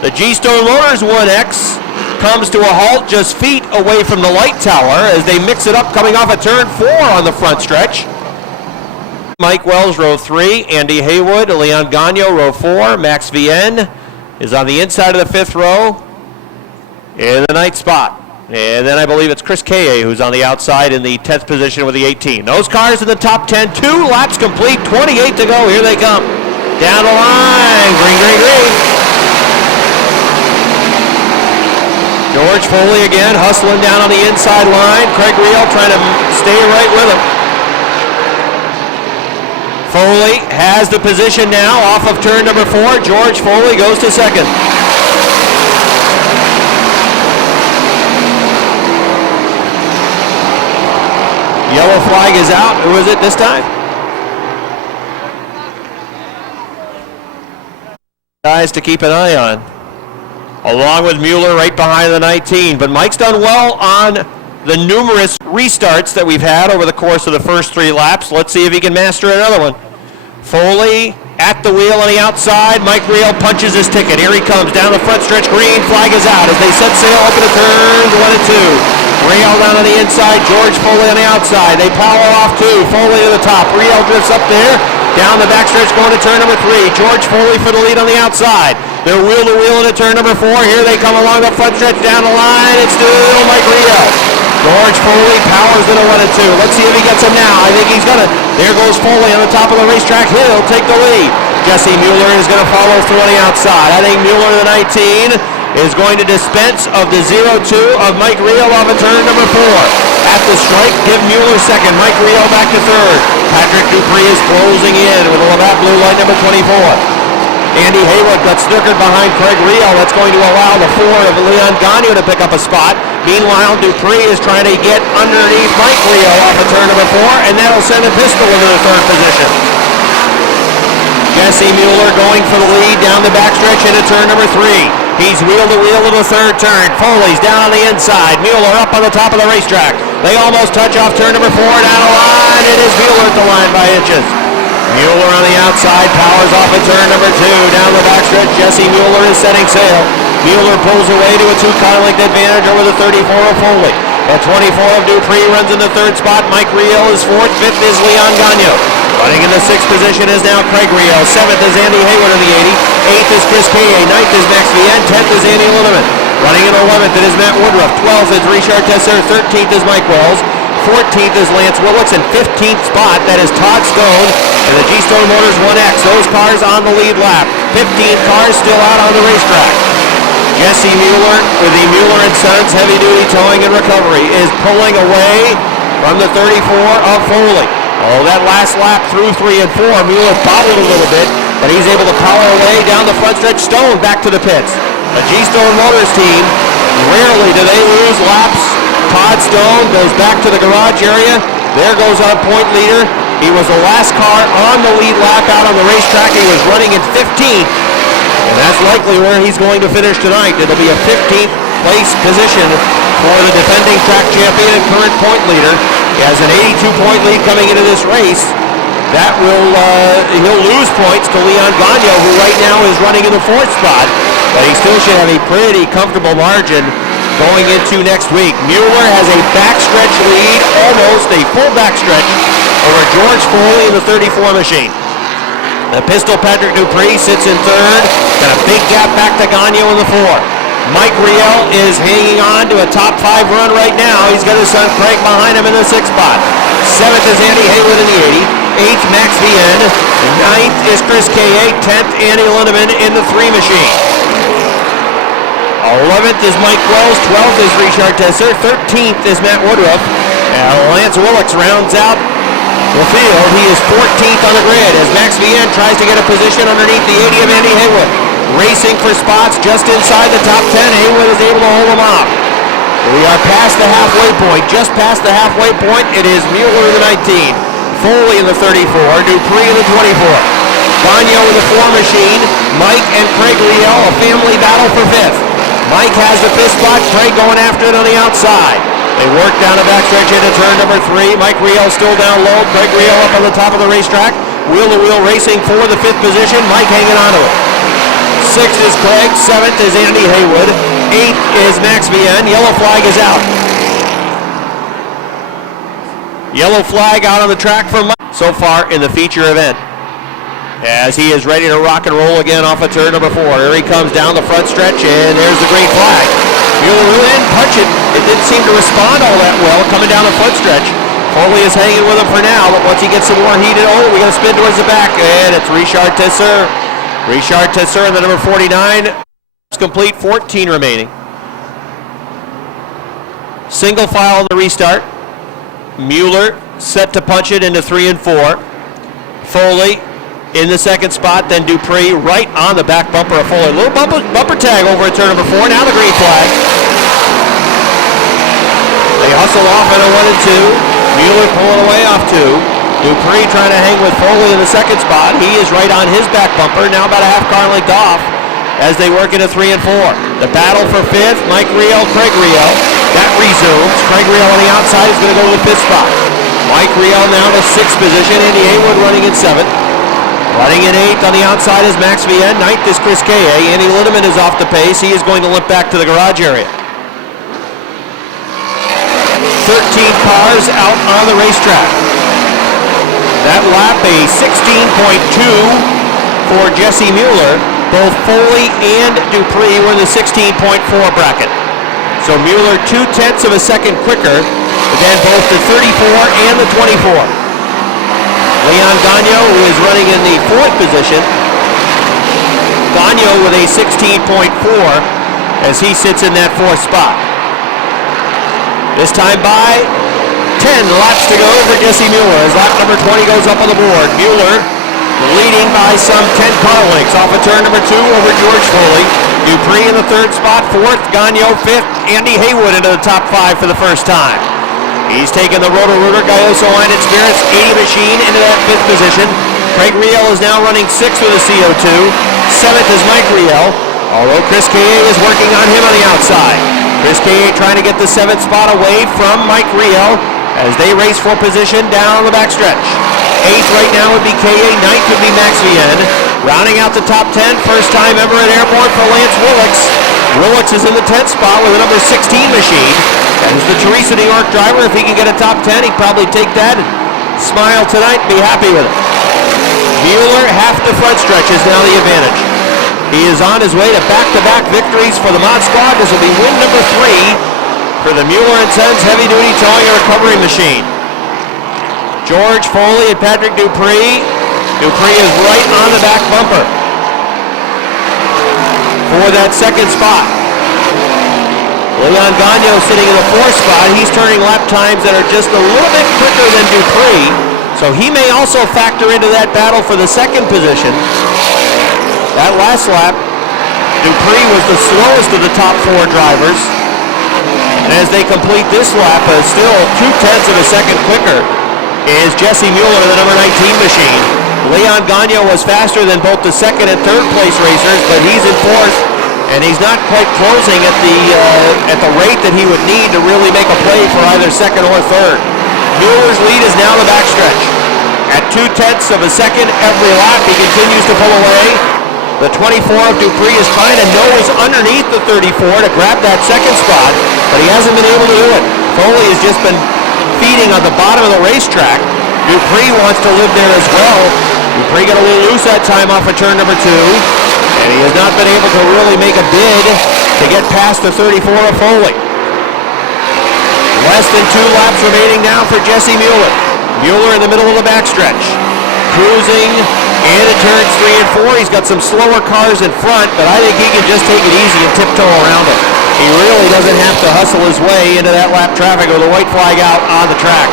The G-Stone Motors 1X comes to a halt just feet away from the light tower as they mix it up coming off at turn 4 on the front stretch. Mike Wells, row 3. Andy Haywood, Leon Gagno, row 4. Max Vienne is on the inside of the 5th row in the 9th spot. And then I believe it's Chris Kaye who's on the outside in the 10th position with the 18. Those cars in the top 10, 2 laps complete, 28 to go. Here they come. Down the line, green, green, green. George Foley again, hustling down on the inside line. Craig Riel trying to stay right with him. Foley has the position now off of turn number 4. George Foley goes to second. Yellow flag is out. Who is it this time? Guys to keep an eye on. Along with Mueller right behind the 19. But Mike's done well on the numerous restarts that we've had over the course of the first 3 laps. Let's see if he can master another one. Foley at the wheel on the outside. Mike Riel punches his ticket. Here he comes down the front stretch. Green flag is out as they set sail up into turns 1 and 2. Riel down on the inside. George Foley on the outside. They power off 2. Foley to the top. Riel drifts up there. Down the backstretch going to turn number 3. George Foley for the lead on the outside. They're wheel to wheel into turn number 4. Here they come along the front stretch down the line. It's still Mike Riel. George Foley powers into 1 and 2. Let's see if he gets him now. I think he's gonna. There goes Foley on the top of the racetrack. He'll take the lead. Jesse Mueller is going to follow through on the outside. I think Mueller, the 19, is going to dispense of the 0-2 of Mike Riel off of turn number 4. At the strike, give Mueller second. Mike Riel back to third. Patrick Dupree is closing in with a Labatt blue light number 24. Andy Haywood got snookered behind Craig Riel. That's going to allow the 4 of Leon Gagno to pick up a spot. Meanwhile, Dupree is trying to get underneath Mike Riel off of turn number 4, and that'll send a pistol into the 3rd position. Jesse Mueller going for the lead down the backstretch into turn number 3. He's wheel to wheel in the 3rd turn. Foley's down on the inside. Mueller up on the top of the racetrack. They almost touch off turn number 4 down the line. It is Mueller at the line by inches. Mueller on the outside powers off at turn number 2. Down the backstretch, Jesse Mueller is setting sail. Mueller pulls away to a 2-car length advantage over the 34 of Foley. At 24 of Dupree runs in the 3rd spot. Mike Riel is 4th. 5th is Leon Gagno. Running in the 6th position is now Craig Riel. 7th is Andy Haywood in the 80. 8th is Chris Kaye. 9th is Max Vienne. 10th is Andy Lindemann. Running in 11th it is Matt Woodruff. 12th is Richard Tesser. 13th is Mike Wells. 14th is Lance Willits. And 15th spot, that is Todd Stone and the G-Stone Motors 1X. Those cars on the lead lap. 15 cars still out on the racetrack. Jesse Mueller with the Mueller & Sons Heavy Duty Towing and Recovery is pulling away from the 34 of Foley. Oh, that last lap through 3 and 4, Mueller bobbled a little bit, but he's able to power away down the front stretch. Stone back to the pits. The G-Stone Motors team, rarely do they lose laps. Todd Stone goes back to the garage area. There goes our point leader. He was the last car on the lead lap out on the racetrack. He was running in 15th. And that's likely where he's going to finish tonight. It'll be a 15th place position for the defending track champion and current point leader. He has an 82-point lead coming into this race. That will, he'll lose points to Leon Gagno, who right now is running in the 4th spot, but he still should have a pretty comfortable margin going into next week. Mueller has a backstretch lead, almost a full backstretch over George Foley in the 34 machine. The pistol Patrick Dupree sits in 3rd, got a big gap back to Gagno in the 4. Mike Riel is hanging on to a top 5 run right now. He's got his son Craig behind him in the 6th spot. 7th is Andy Haywood in the 80. 8th, Max Vien. 9th is Chris K.A. 10th, Andy Lindemann in the 3 machine. 11th is Mike Wells. 12th is Richard Tesser. 13th is Matt Woodruff. Lance Willix rounds out the field. He is 14th on the grid as Max Vien tries to get a position underneath the 80 of Andy Haywood. Racing for spots just inside the top 10. Haywood is able to hold him off. We are past the halfway point. Just past the halfway point, it is Mueller in the 19. Foley in the 34. Dupree in the 24. Gagno in the 4 machine. Mike and Craig Riel, a family battle for 5th. Mike has the 5th spot. Craig going after it on the outside. They work down the backstretch into turn number 3. Mike Riel still down low. Craig Riel up on the top of the racetrack. Wheel-to-wheel racing for the 5th position. Mike hanging on to it. 6th is Craig. 7th is Andy Haywood. 8th is Max Vien. Yellow flag is out. Yellow flag out on the track for Mike so far in the feature event, as he is ready to rock and roll again off of turn number 4. Here he comes down the front stretch, and there's the green flag. Mueller really didn't punch it. It didn't seem to respond all that well coming down the front stretch. Foley is hanging with him for now, but once he gets some more heated, we got to spin towards the back, and it's Richard Tesser. Richard Tesser in the number 49. It's complete, 14 remaining. Single file on the restart. Mueller set to punch it into 3 and 4. Foley in the 2nd spot, then Dupree right on the back bumper of Foley. Little bumper tag over at turn number 4. Now the green flag. They hustle off in a 1 and 2. Mueller pulling away off 2. Dupree trying to hang with Foley in the 2nd spot. He is right on his back bumper, now about a half car length off as they work into 3 and 4. The battle for 5th, Mike Riel, Craig Riel. That resumes. Craig Riel on the outside is going to go to the 5th spot. Mike Riel now to 6th position. Andy Haywood running in 7th. Running in 8th on the outside is Max Vien. 9th is Chris K.A. Andy Lindemann is off the pace. He is going to limp back to the garage area. 13 cars out on the racetrack. That lap a 16.2 for Jesse Mueller. Both Foley and Dupree were in the 16.4 bracket. So Mueller 0.2 of a second quicker than both the 34 and the 24. Leon Gagno, who is running in the 4th position. Gagno with a 16.4 as he sits in that 4th spot. This time by 10 laps to go for Jesse Mueller as lap number 20 goes up on the board. Mueller leading by some 10 car lengths off of turn number 2 over George Foley. Dupree in the 3rd spot, 4th, Gagno 5th, Andy Haywood into the top 5 for the first time. He's taken the Roto-Rooter Gayoso Line and Spirits 80 machine into that 5th position. Craig Riel is now running 6th with a CO2. 7th is Mike Riel, although Chris K.A. is working on him on the outside. Chris K.A. trying to get the 7th spot away from Mike Riel as they race for position down the backstretch. 8th right now would be K.A., 9th would be Max Vien. Rounding out the top 10, first time ever at Airborne for Lance Willix. Willix is in the 10th spot with a number 16 machine. That is the Teresa New York driver. If he can get a top 10, he'd probably take that and smile tonight and be happy with it. Mueller, half the front stretch is now the advantage. He is on his way to back-to-back victories for the Mod Squad. This will be win number 3 for the Mueller & Sons heavy-duty towing and recovery machine. George Foley and Patrick Dupree. Dupree is right on the back bumper for that 2nd spot. Leon Gagno sitting in the 4th spot. He's turning lap times that are just a little bit quicker than Dupree, so he may also factor into that battle for the 2nd position. That last lap, Dupree was the slowest of the top 4 drivers, and as they complete this lap, still 0.2 of a second quicker is Jesse Mueller, the number 19 machine. Leon Gagno was faster than both the 2nd and 3rd place racers, but he's in 4th, and he's not quite closing at the rate that he would need to really make a play for either 2nd or 3rd. Mueller's lead is now the backstretch. At 2/10 of a second every lap. He continues to pull away. The 24 of Dupree is trying to nose underneath the 34 to grab that second spot, but he hasn't been able to do it. Foley has just been feeding on the bottom of the racetrack. Dupree wants to live there as well. Dupree got a little loose that time off of turn number 2, and he has not been able to really make a bid to get past the 34 of Foley. Less than 2 laps remaining now for Jesse Mueller. Mueller in the middle of the backstretch, cruising into turns 3 and 4. He's got some slower cars in front, but I think he can just take it easy and tiptoe around it. He really doesn't have to hustle his way into that lap traffic with a white flag out on the track.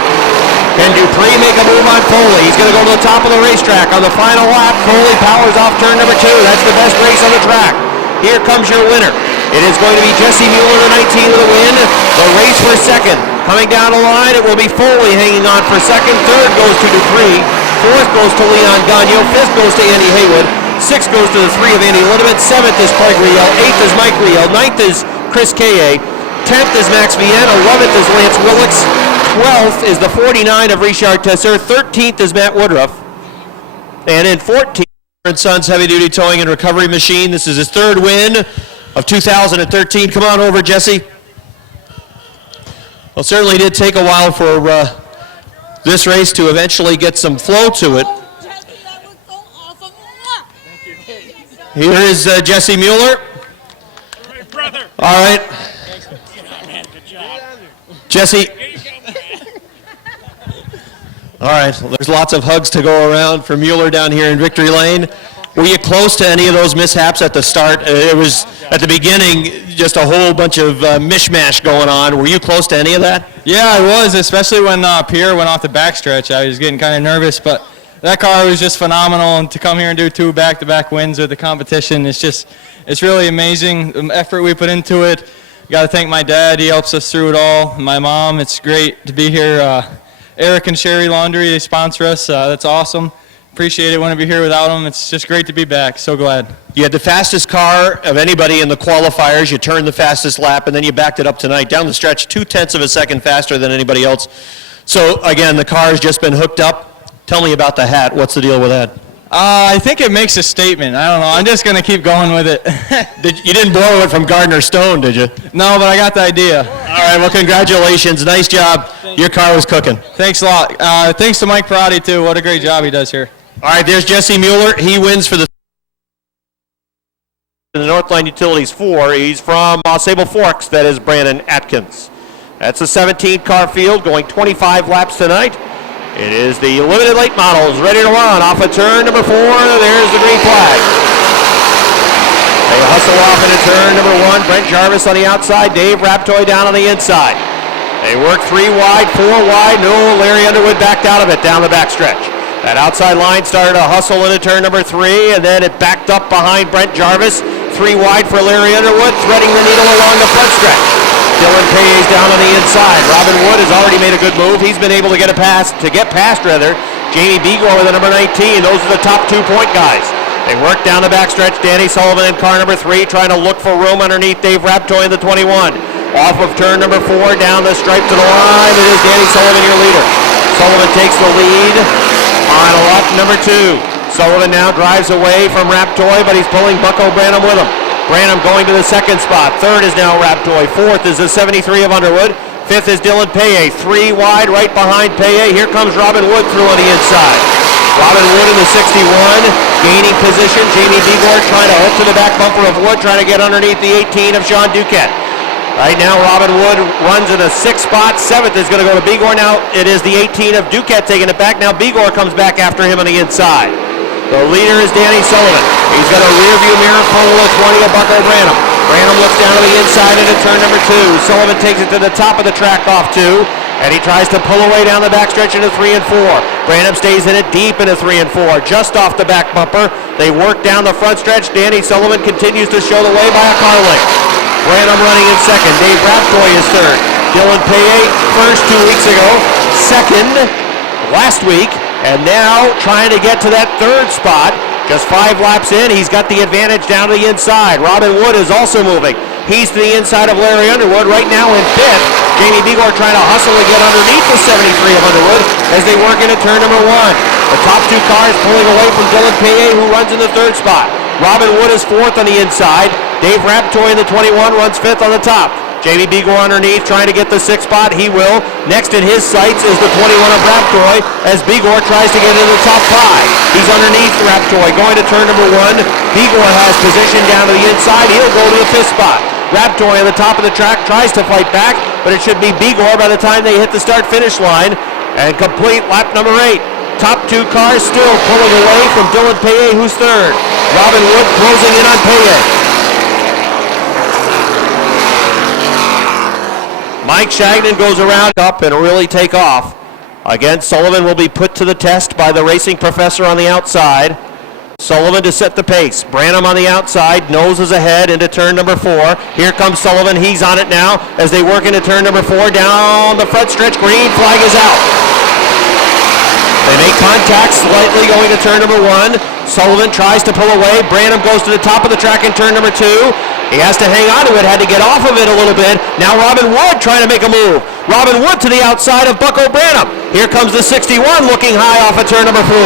Can Dupree make a move on Foley? He's going to go to the top of the racetrack on the final lap. Foley powers off turn number 2. That's the best race on the track. Here comes your winner. It is going to be Jesse Mueller, the 19 with the win. The race for second. Coming down the line, it will be Foley hanging on for second. Third goes to Dupree. Fourth goes to Leon Gagnon. Fifth goes to Andy Haywood. Sixth goes to the 3 of Andy Lindemann. Seventh is Craig Riel. Eighth is Mike Riel. Ninth is Chris Kaye. 10th is Max Vienna. 11th is Lance Willix. 12th is the 49 of Richard Tesser. 13th is Matt Woodruff. And in 14th, Sons Heavy Duty Towing and Recovery Machine. This is his 3rd win of 2013. Come on over, Jesse. Well, it certainly did take a while for this race to eventually get some flow to it. Here is Jesse Mueller. All right. Jesse. All right, well, there's lots of hugs to go around for Mueller down here in Victory Lane. Were you close to any of those mishaps at the start? It was, at the beginning, just a whole bunch of mishmash going on. Were you close to any of that? Yeah, I was, especially when Pierre went off the backstretch. I was getting kind of nervous, but that car was just phenomenal, and to come here and do 2 back-to-back wins with the competition, it's really amazing. The effort we put into it. Got to thank my dad. He helps us through it all. My mom, it's great to be here. Eric and Sherry Laundry, they sponsor us. That's awesome. Appreciate it. Wouldn't be here without them. It's just great to be back. So glad. You had the fastest car of anybody in the qualifiers. You turned the fastest lap, and then you backed it up tonight. Down the stretch, 0.2 of a second faster than anybody else. So, again, the car's just been hooked up. Tell me about the hat. What's the deal with that? I think it makes a statement. I don't know. I'm just going to keep going with it. You didn't borrow it from Gardner Stone, did you? No, but I got the idea. All right, well, congratulations. Nice job. Your car was cooking. Thanks a lot. Thanks to Mike Perotti, too. What a great job he does here. All right, there's Jesse Mueller. He wins for the Northline Utilities 4. He's from Sable Forks. That is Brandon Atkins. That's a 17-car field going 25 laps tonight. It is the limited late models ready to run off of turn number 4. There's the green flag. They hustle off into turn number 1. Brent Jarvis on the outside. Dave Raptoy down on the inside. They work 3 wide, 4 wide. No, Larry Underwood backed out of it down the backstretch. That outside line started to hustle into turn number 3, and then it backed up behind Brent Jarvis. 3 wide for Larry Underwood, threading the needle along the front stretch. Dylan Pay's down on the inside. Robin Wood has already made a good move. He's been able to get past Jamie Begor with the number 19. Those are the top 2-point guys. They work down the backstretch. Danny Sullivan in car number 3 trying to look for room underneath Dave Raptoy in the 21. Off of turn number 4 down the stripe to the line. It is Danny Sullivan, your leader. Sullivan takes the lead on lap number 2. Sullivan now drives away from Raptoy, but he's pulling Bucko Branham with him. Branham going to the 2nd spot. 3rd is now Raptoy. 4th is the 73 of Underwood. 5th is Dylan Paye. 3 wide right behind Paye. Here comes Robin Wood through on the inside. Robin Wood in the 61, gaining position. Jamie Begor trying to hook to the back bumper of Wood, trying to get underneath the 18 of Sean Duquette. Right now, Robin Wood runs in the 6th spot. 7th is going to go to Begor. Now it is the 18 of Duquette taking it back. Now Begor comes back after him on the inside. The leader is Danny Sullivan. He's got a rear view mirror full of 20 of Bucko Branham. Branham looks down to the inside into turn number 2. Sullivan takes it to the top of the track off 2. And he tries to pull away down the backstretch into 3 and 4. Branham stays in it deep into 3 and 4. Just off the back bumper. They work down the front stretch. Danny Sullivan continues to show the way by a car length. Branham running in 2nd. Dave Raptoy is 3rd. Dylan Paye first 2 weeks ago. 2nd last week. And now trying to get to that 3rd spot. Just 5 laps in, he's got the advantage down to the inside. Robin Wood is also moving. He's to the inside of Larry Underwood. Right now in 5th, Jamie Begor trying to hustle to get underneath the 73 of Underwood. as they work into turn number 1. The top 2 cars pulling away from Dylan Paye, who runs in the 3rd spot. Robin Wood is 4th on the inside. Dave Raptoy in the 21 runs 5th on the top. Jamie Begor underneath trying to get the 6th spot. He will. Next in his sights is the 21 of Raptoy as Begor tries to get into the top 5. He's underneath Raptoy going to turn number 1. Begor has position down to the inside. He'll go to the 5th spot. Raptoy on the top of the track tries to fight back, but it should be Begor by the time they hit the start-finish line and complete lap number 8. Top 2 cars still pulling away from Dylan Paye, who's 3rd. Robin Wood closing in on Paye. Mike Shagnon goes around up and really take off. Again, Sullivan will be put to the test by the racing professor on the outside. Sullivan to set the pace. Branham on the outside, noses ahead into turn number 4. Here comes Sullivan, he's on it now as they work into turn number 4. Down the front stretch, green flag is out. They make contact slightly going to turn number 1. Sullivan tries to pull away. Branham goes to the top of the track in turn number 2. He has to hang on to it, had to get off of it a little bit. Now Robin Wood trying to make a move. Robin Wood to the outside of Bucko Branham. Here comes the 61 looking high off of turn number 4.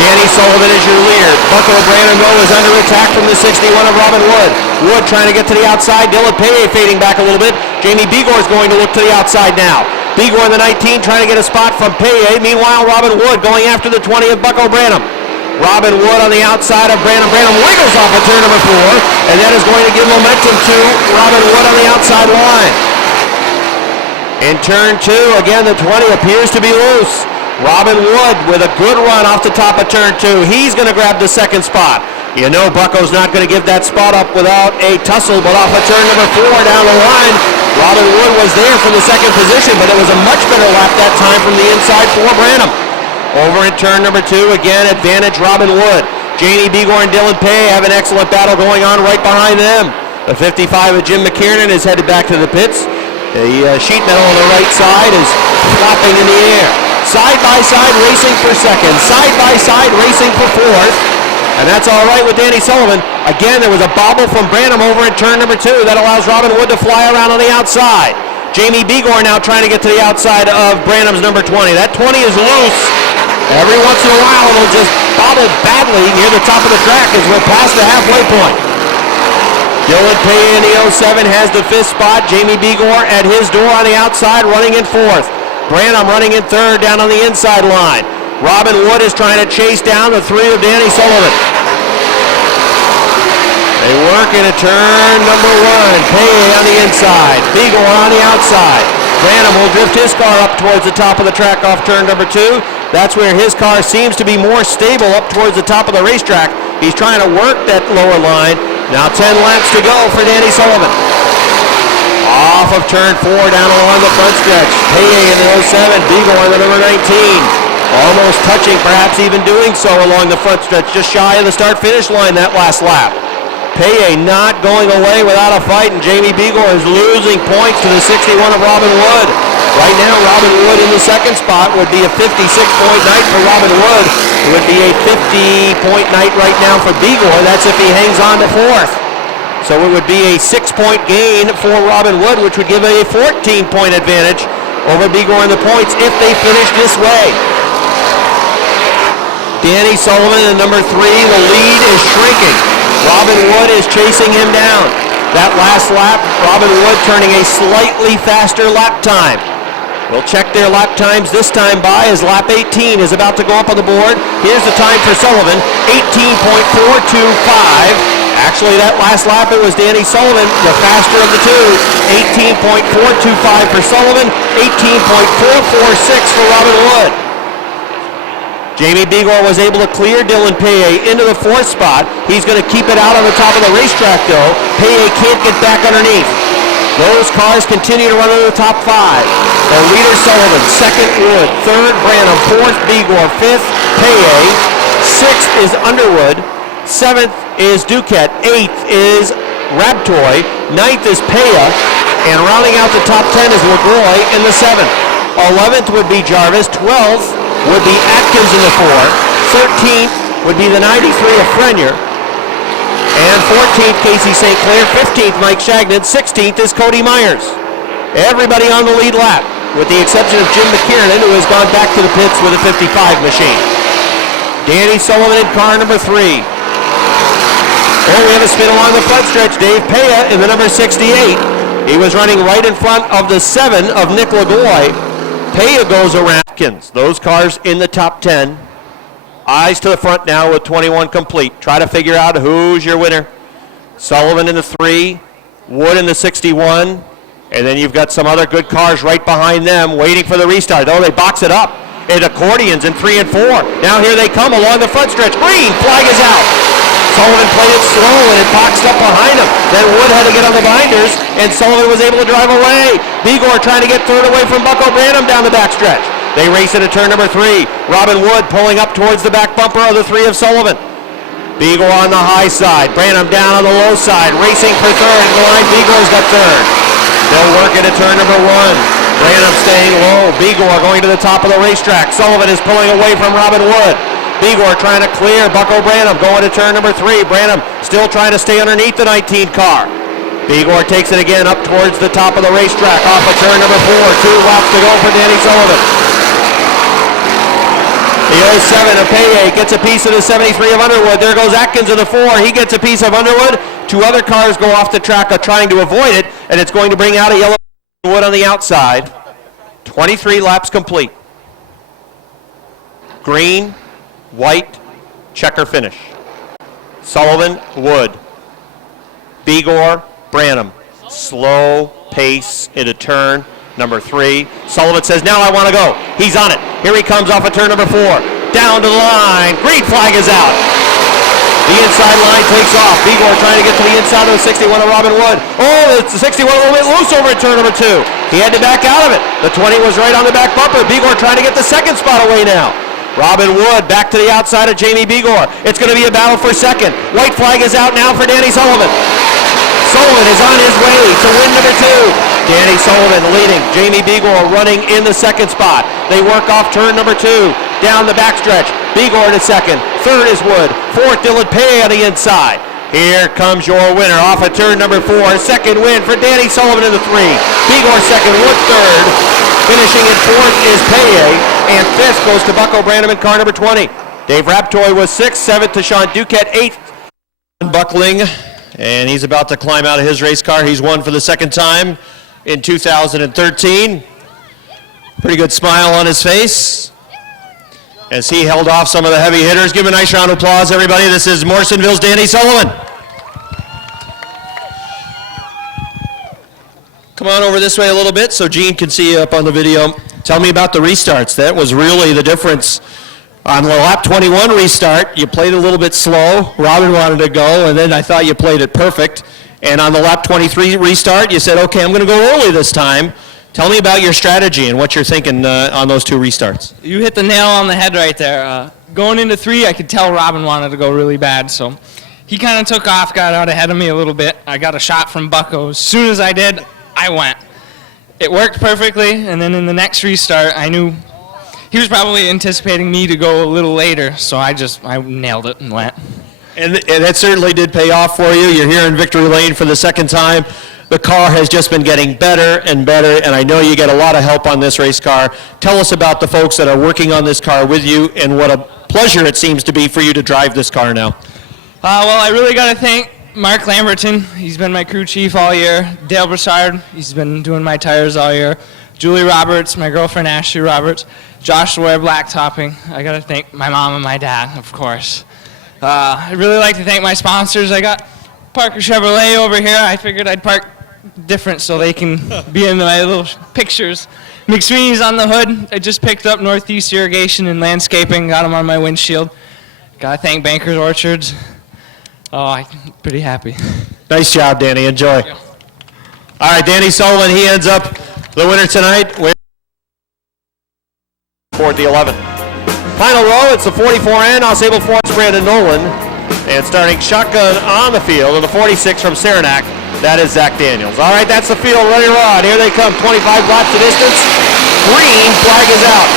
Danny Sullivan is your leader. Bucko Branham is under attack from the 61 of Robin Wood. Wood trying to get to the outside. Dylan Paye fading back a little bit. Jamie Begor is going to look to the outside now. Begor in the 19 trying to get a spot from Paye. Meanwhile, Robin Wood going after the 20 of Bucko Branham. Robin Wood on the outside of Branham. Branham wiggles off of turn number 4, and that is going to give momentum to Robin Wood on the outside line. In turn 2, again, the 20 appears to be loose. Robin Wood with a good run off the top of turn 2. He's going to grab the 2nd spot. You know Bucko's not going to give that spot up without a tussle, but off of turn number 4 down the line, Robin Wood was there from the 2nd position, but it was a much better lap that time from the inside for Branham. Over in turn number 2, again, advantage Robin Wood. Jamie Begor and Dylan Paye have an excellent battle going on right behind them. The 55 of Jim McKiernan is headed back to the pits. The sheet metal on the right side is flopping in the air. Side-by-side racing for 2nd. Side-by-side racing for 4th. And that's all right with Danny Sullivan. Again, there was a bobble from Branham over in turn number 2 that allows Robin Wood to fly around on the outside. Jamie Begor now trying to get to the outside of Branham's number 20. That 20 is loose. Every once in a while, it'll just bobble badly near the top of the track as we're past the halfway point. Dylan Paye in the 07 has the 5th spot. Jamie Begor at his door on the outside, running in 4th. Branham running in 3rd down on the inside line. Robin Wood is trying to chase down the 3 of Danny Sullivan. They work into turn number 1. Paye on the inside. Begor on the outside. Branham will drift his car up towards the top of the track off turn number 2. That's where his car seems to be more stable up towards the top of the racetrack. He's trying to work that lower line. Now 10 laps to go for Danny Sullivan. Off of turn 4 down along the front stretch. Paye in the 07, Begor in the number 19. Almost touching, perhaps even doing so along the front stretch, just shy of the start-finish line that last lap. Paye not going away without a fight, and Jamie Begor is losing points to the 61 of Robin Wood. Right now, Robin Wood in the 2nd spot would be a 56-point night for Robin Wood. It would be a 50-point night right now for Begor. That's if he hangs on to 4th. So it would be a 6-point gain for Robin Wood, which would give a 14-point advantage over Begor in the points if they finish this way. Danny Sullivan in number 3, the lead is shrinking. Robin Wood is chasing him down. That last lap, Robin Wood turning a slightly faster lap time. We'll check their lap times this time by as lap 18 is about to go up on the board. Here's the time for Sullivan, 18.425. Actually, that last lap, it was Danny Sullivan, the faster of the two. 18.425 for Sullivan, 18.446 for Robin Wood. Jamie Begor was able to clear Dylan Paye into the 4th spot. He's going to keep it out on the top of the racetrack, though. Paye can't get back underneath. Those cars continue to run into the top 5. The leader Sullivan, 2nd Wood, 3rd Branham, 4th Begor, 5th Paye, 6th is Underwood, 7th is Duquette, 8th is Raptoy, 9th is Paye, and rounding out the top 10 is LaGroy in the 7th. 11th would be Jarvis, 12th would be Atkins in the 4, 13th would be the 93 of Frenier, and 14th Casey St. Clair, 15th Mike Shagnon, 16th is Cody Myers. Everybody on the lead lap. with the exception of Jim McKiernan, who has gone back to the pits with a 55 machine. Danny Sullivan in car number 3. Oh, we have a spin along the front stretch. Dave Paya in the number 68. He was running right in front of the 7 of Nick Lagoy. Paya goes around. Those cars in the top 10. Eyes to the front now with 21 complete. Try to figure out who's your winner. Sullivan in the 3, Wood in the 61, and then you've got some other good cars right behind them waiting for the restart. Oh, they box it up. It accordions in 3 and 4. Now here they come along the front stretch. Green, flag is out. Sullivan played it slow and it boxed up behind him. Then Wood had to get on the binders and Sullivan was able to drive away. Begor trying to get third away from Bucko Branham down the backstretch. They race into turn number 3. Robin Wood pulling up towards the back bumper of the 3 of Sullivan. Begor on the high side. Branham down on the low side. Racing for third. The line, Begor's got third. They'll work into turn number 1. Branham staying low. Begor going to the top of the racetrack. Sullivan is pulling away from Robin Wood. Begor trying to clear. Bucko Branham going to turn number 3. Branham still trying to stay underneath the 19 car. Begor takes it again up towards the top of the racetrack off of turn number 4. 2 laps to go for Danny Sullivan. The 07 of Paye gets a piece of the 73 of Underwood. There goes Atkins in the 4. He gets a piece of Underwood. 2 other cars go off the track trying to avoid it, and it's going to bring out a yellow Wood on the outside. 23 laps complete. Green, white, checker finish. Sullivan, Wood. Begor, Branham. Slow pace into turn number 3. Sullivan says, now I want to go. He's on it. Here he comes off of turn number 4. Down to the line. Green flag is out. The inside line takes off. Begor trying to get to the inside of the 61 of Robin Wood. Oh, the 61 a little bit loose over at turn number 2. He had to back out of it. The 20 was right on the back bumper. Begor trying to get the second spot away now. Robin Wood back to the outside of Jamie Begor. It's going to be a battle for second. White flag is out now for Danny Sullivan. Sullivan is on his way to win number 2. Danny Sullivan leading. Jamie Begor running in the second spot. They work off turn number 2. Down the backstretch. Begor to second. Third is Wood. Fourth, Dylan Pay on the inside. Here comes your winner off of turn number 4. Second win for Danny Sullivan in the 3. Begor second, Wood third. Finishing in 4th is Paye. And 5th goes to Bucko Branham in car number 20. Dave Raptoy was 6th. 7th to Sean Duquette. 8th. Buckling. And he's about to climb out of his race car. He's won for the second time in 2013. Pretty good smile on his face as he held off some of the heavy hitters. Give him a nice round of applause, everybody. This is Morrisonville's Danny Sullivan. Come on over this way a little bit so Gene can see you up on the video. Tell me about the restarts. That was really the difference. On the lap 21 restart, you played a little bit slow. Robin wanted to go, and then I thought you played it perfect. And on the lap 23 restart, you said, okay, I'm going to go early this time. Tell me about your strategy and what you're thinking on those 2 restarts. You hit the nail on the head right there. Going into 3, I could tell Robin wanted to go really bad, so he kind of took off, got out ahead of me a little bit. I got a shot from Bucko. As soon as I did, I went. It worked perfectly, and then in the next restart, I knew he was probably anticipating me to go a little later, so I nailed it and went. And that certainly did pay off for you. You're here in Victory Lane for the second time. The car has just been getting better and better, and I know you get a lot of help on this race car. Tell us about the folks that are working on this car with you and what a pleasure it seems to be for you to drive this car now. Well, I really got to thank Mark Lamberton. He's been my crew chief all year. Dale Broussard, he's been doing my tires all year. Julie Roberts, my girlfriend Ashley Roberts. Josh Ware blacktopping. I got to thank my mom and my dad, of course. I'd really like to thank my sponsors. I got Parker Chevrolet over here. I figured I'd park different so they can be in my little pictures. McSweeney's on the hood. I just picked up Northeast Irrigation and Landscaping. Got them on my windshield. Got to thank Bankers Orchards. Oh, I'm pretty happy. Nice job, Danny. Enjoy. All right, Danny Sullivan, he ends up the winner tonight. For the 11th. Final row, it's the 44N, Ausable Force, Brandon Nolan. And starting shotgun on the field, of the 46 from Saranac, that is Zach Daniels. All right, that's the field, ready to run. Here they come, 25 laps of distance. Green flag is out.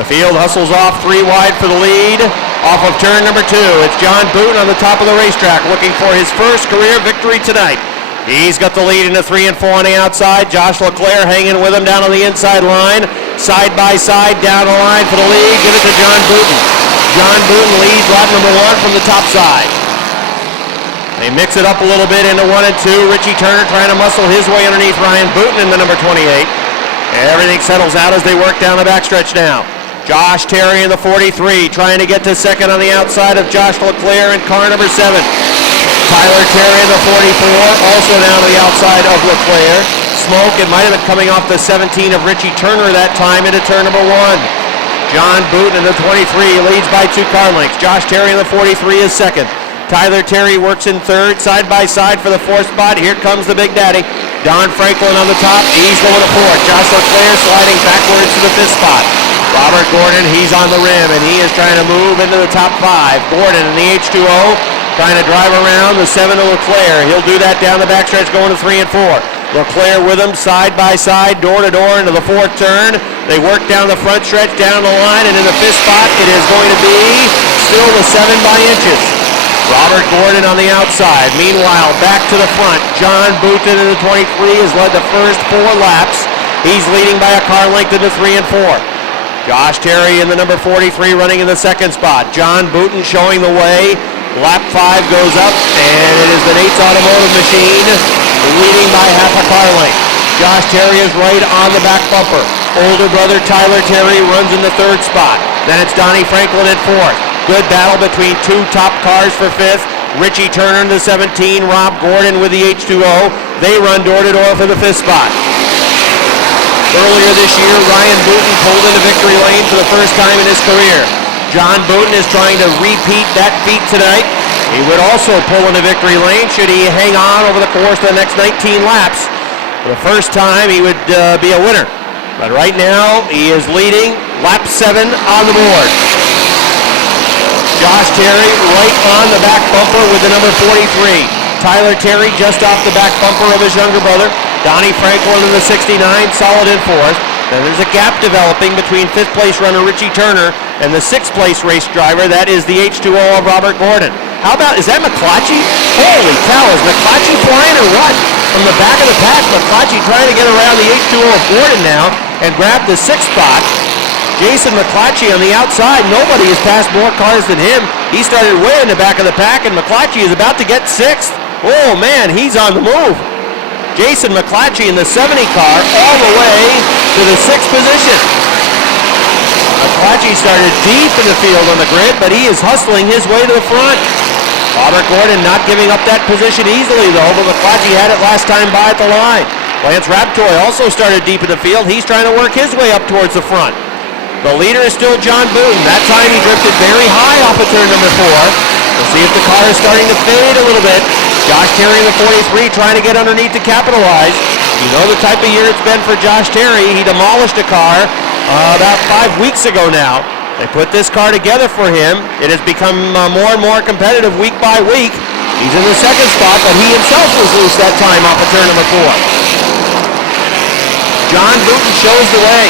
The field hustles off 3 wide for the lead. Off of turn number 2, it's John Boone on the top of the racetrack looking for his first career victory tonight. He's got the lead into 3 and 4 on the outside. Josh LeClaire hanging with him down on the inside line. Side by side, down the line for the lead. Give it to John Booten. John Booten leads lap number 1 from the top side. They mix it up a little bit into 1 and 2. Richie Turner trying to muscle his way underneath Ryan Booten in the number 28. Everything settles out as they work down the backstretch now. Josh Terry in the 43 trying to get to second on the outside of Josh LeClaire in car number 7. Tyler Terry in the 44, also down to the outside of LeClaire. Smoke, it might have been coming off the 17 of Richie Turner that time into turn number 1. John Booten in the 23 leads by 2 car lengths. Josh Terry in the 43 is second. Tyler Terry works in third, side by side for the 4th spot. Here comes the Big Daddy. Don Franklin on the top, he's going to 4th. Josh LeClaire sliding backwards to the 5th spot. Robert Gordon, he's on the rim, and he is trying to move into the top 5. Gordon in the H2O. Trying to drive around the 7 to LeClaire. He'll do that down the backstretch going to 3 and 4. LeClaire with him side by side, door to door into the 4th turn. They work down the front stretch, down the line, and in the 5th spot, it is going to be still the 7 by inches. Robert Gordon on the outside. Meanwhile, back to the front. John Booten in the 23 has led the first 4 laps. He's leading by a car length into 3 and 4. Josh Terry in the number 43 running in the 2nd spot. John Booten showing the way. Lap 5 goes up, and it is the Nate's Automotive Machine leading by half a car length. Josh Terry is right on the back bumper. Older brother Tyler Terry runs in the 3rd spot. Then it's Donnie Franklin at 4th. Good battle between 2 top cars for 5th. Richie Turner in the 17, Rob Gordon with the H2O. They run door to door for the 5th spot. Earlier this year, Ryan Booten pulled into victory lane for the first time in his career. John Booten is trying to repeat that feat tonight. He would also pull into victory lane should he hang on over the course of the next 19 laps. For the first time, he would be a winner. But right now, he is leading lap 7 on the board. Josh Terry right on the back bumper with the number 43. Tyler Terry just off the back bumper of his younger brother. Donnie Franklin in the 69, solid in 4th. Then there's a gap developing between 5th place runner Richie Turner and the 6th place race driver. That is the H2O of Robert Gordon. How about, is that McClatchy? Holy cow, is McClatchy flying or what? From the back of the pack, McClatchy trying to get around the H2O of Gordon now and grab the 6th spot. Jason McClatchy on the outside. Nobody has passed more cars than him. He started way in the back of the pack, and McClatchy is about to get 6th. Oh man, he's on the move. Jason McClatchy in the 70 car all the way to the 6th position. McClatchy started deep in the field on the grid, but he is hustling his way to the front. Robert Gordon not giving up that position easily though, but McClatchy had it last time by at the line. Lance Raptoy also started deep in the field. He's trying to work his way up towards the front. The leader is still John Booten. That time he drifted very high off of turn number 4. We'll see if the car is starting to fade a little bit. Josh Terry in the 43 trying to get underneath to capitalize. You know the type of year it's been for Josh Terry. He demolished a car about 5 weeks ago now. They put this car together for him. It has become more and more competitive week by week. He's in the 2nd spot, but he himself was loose that time off of turn number 4. John Booten shows the way.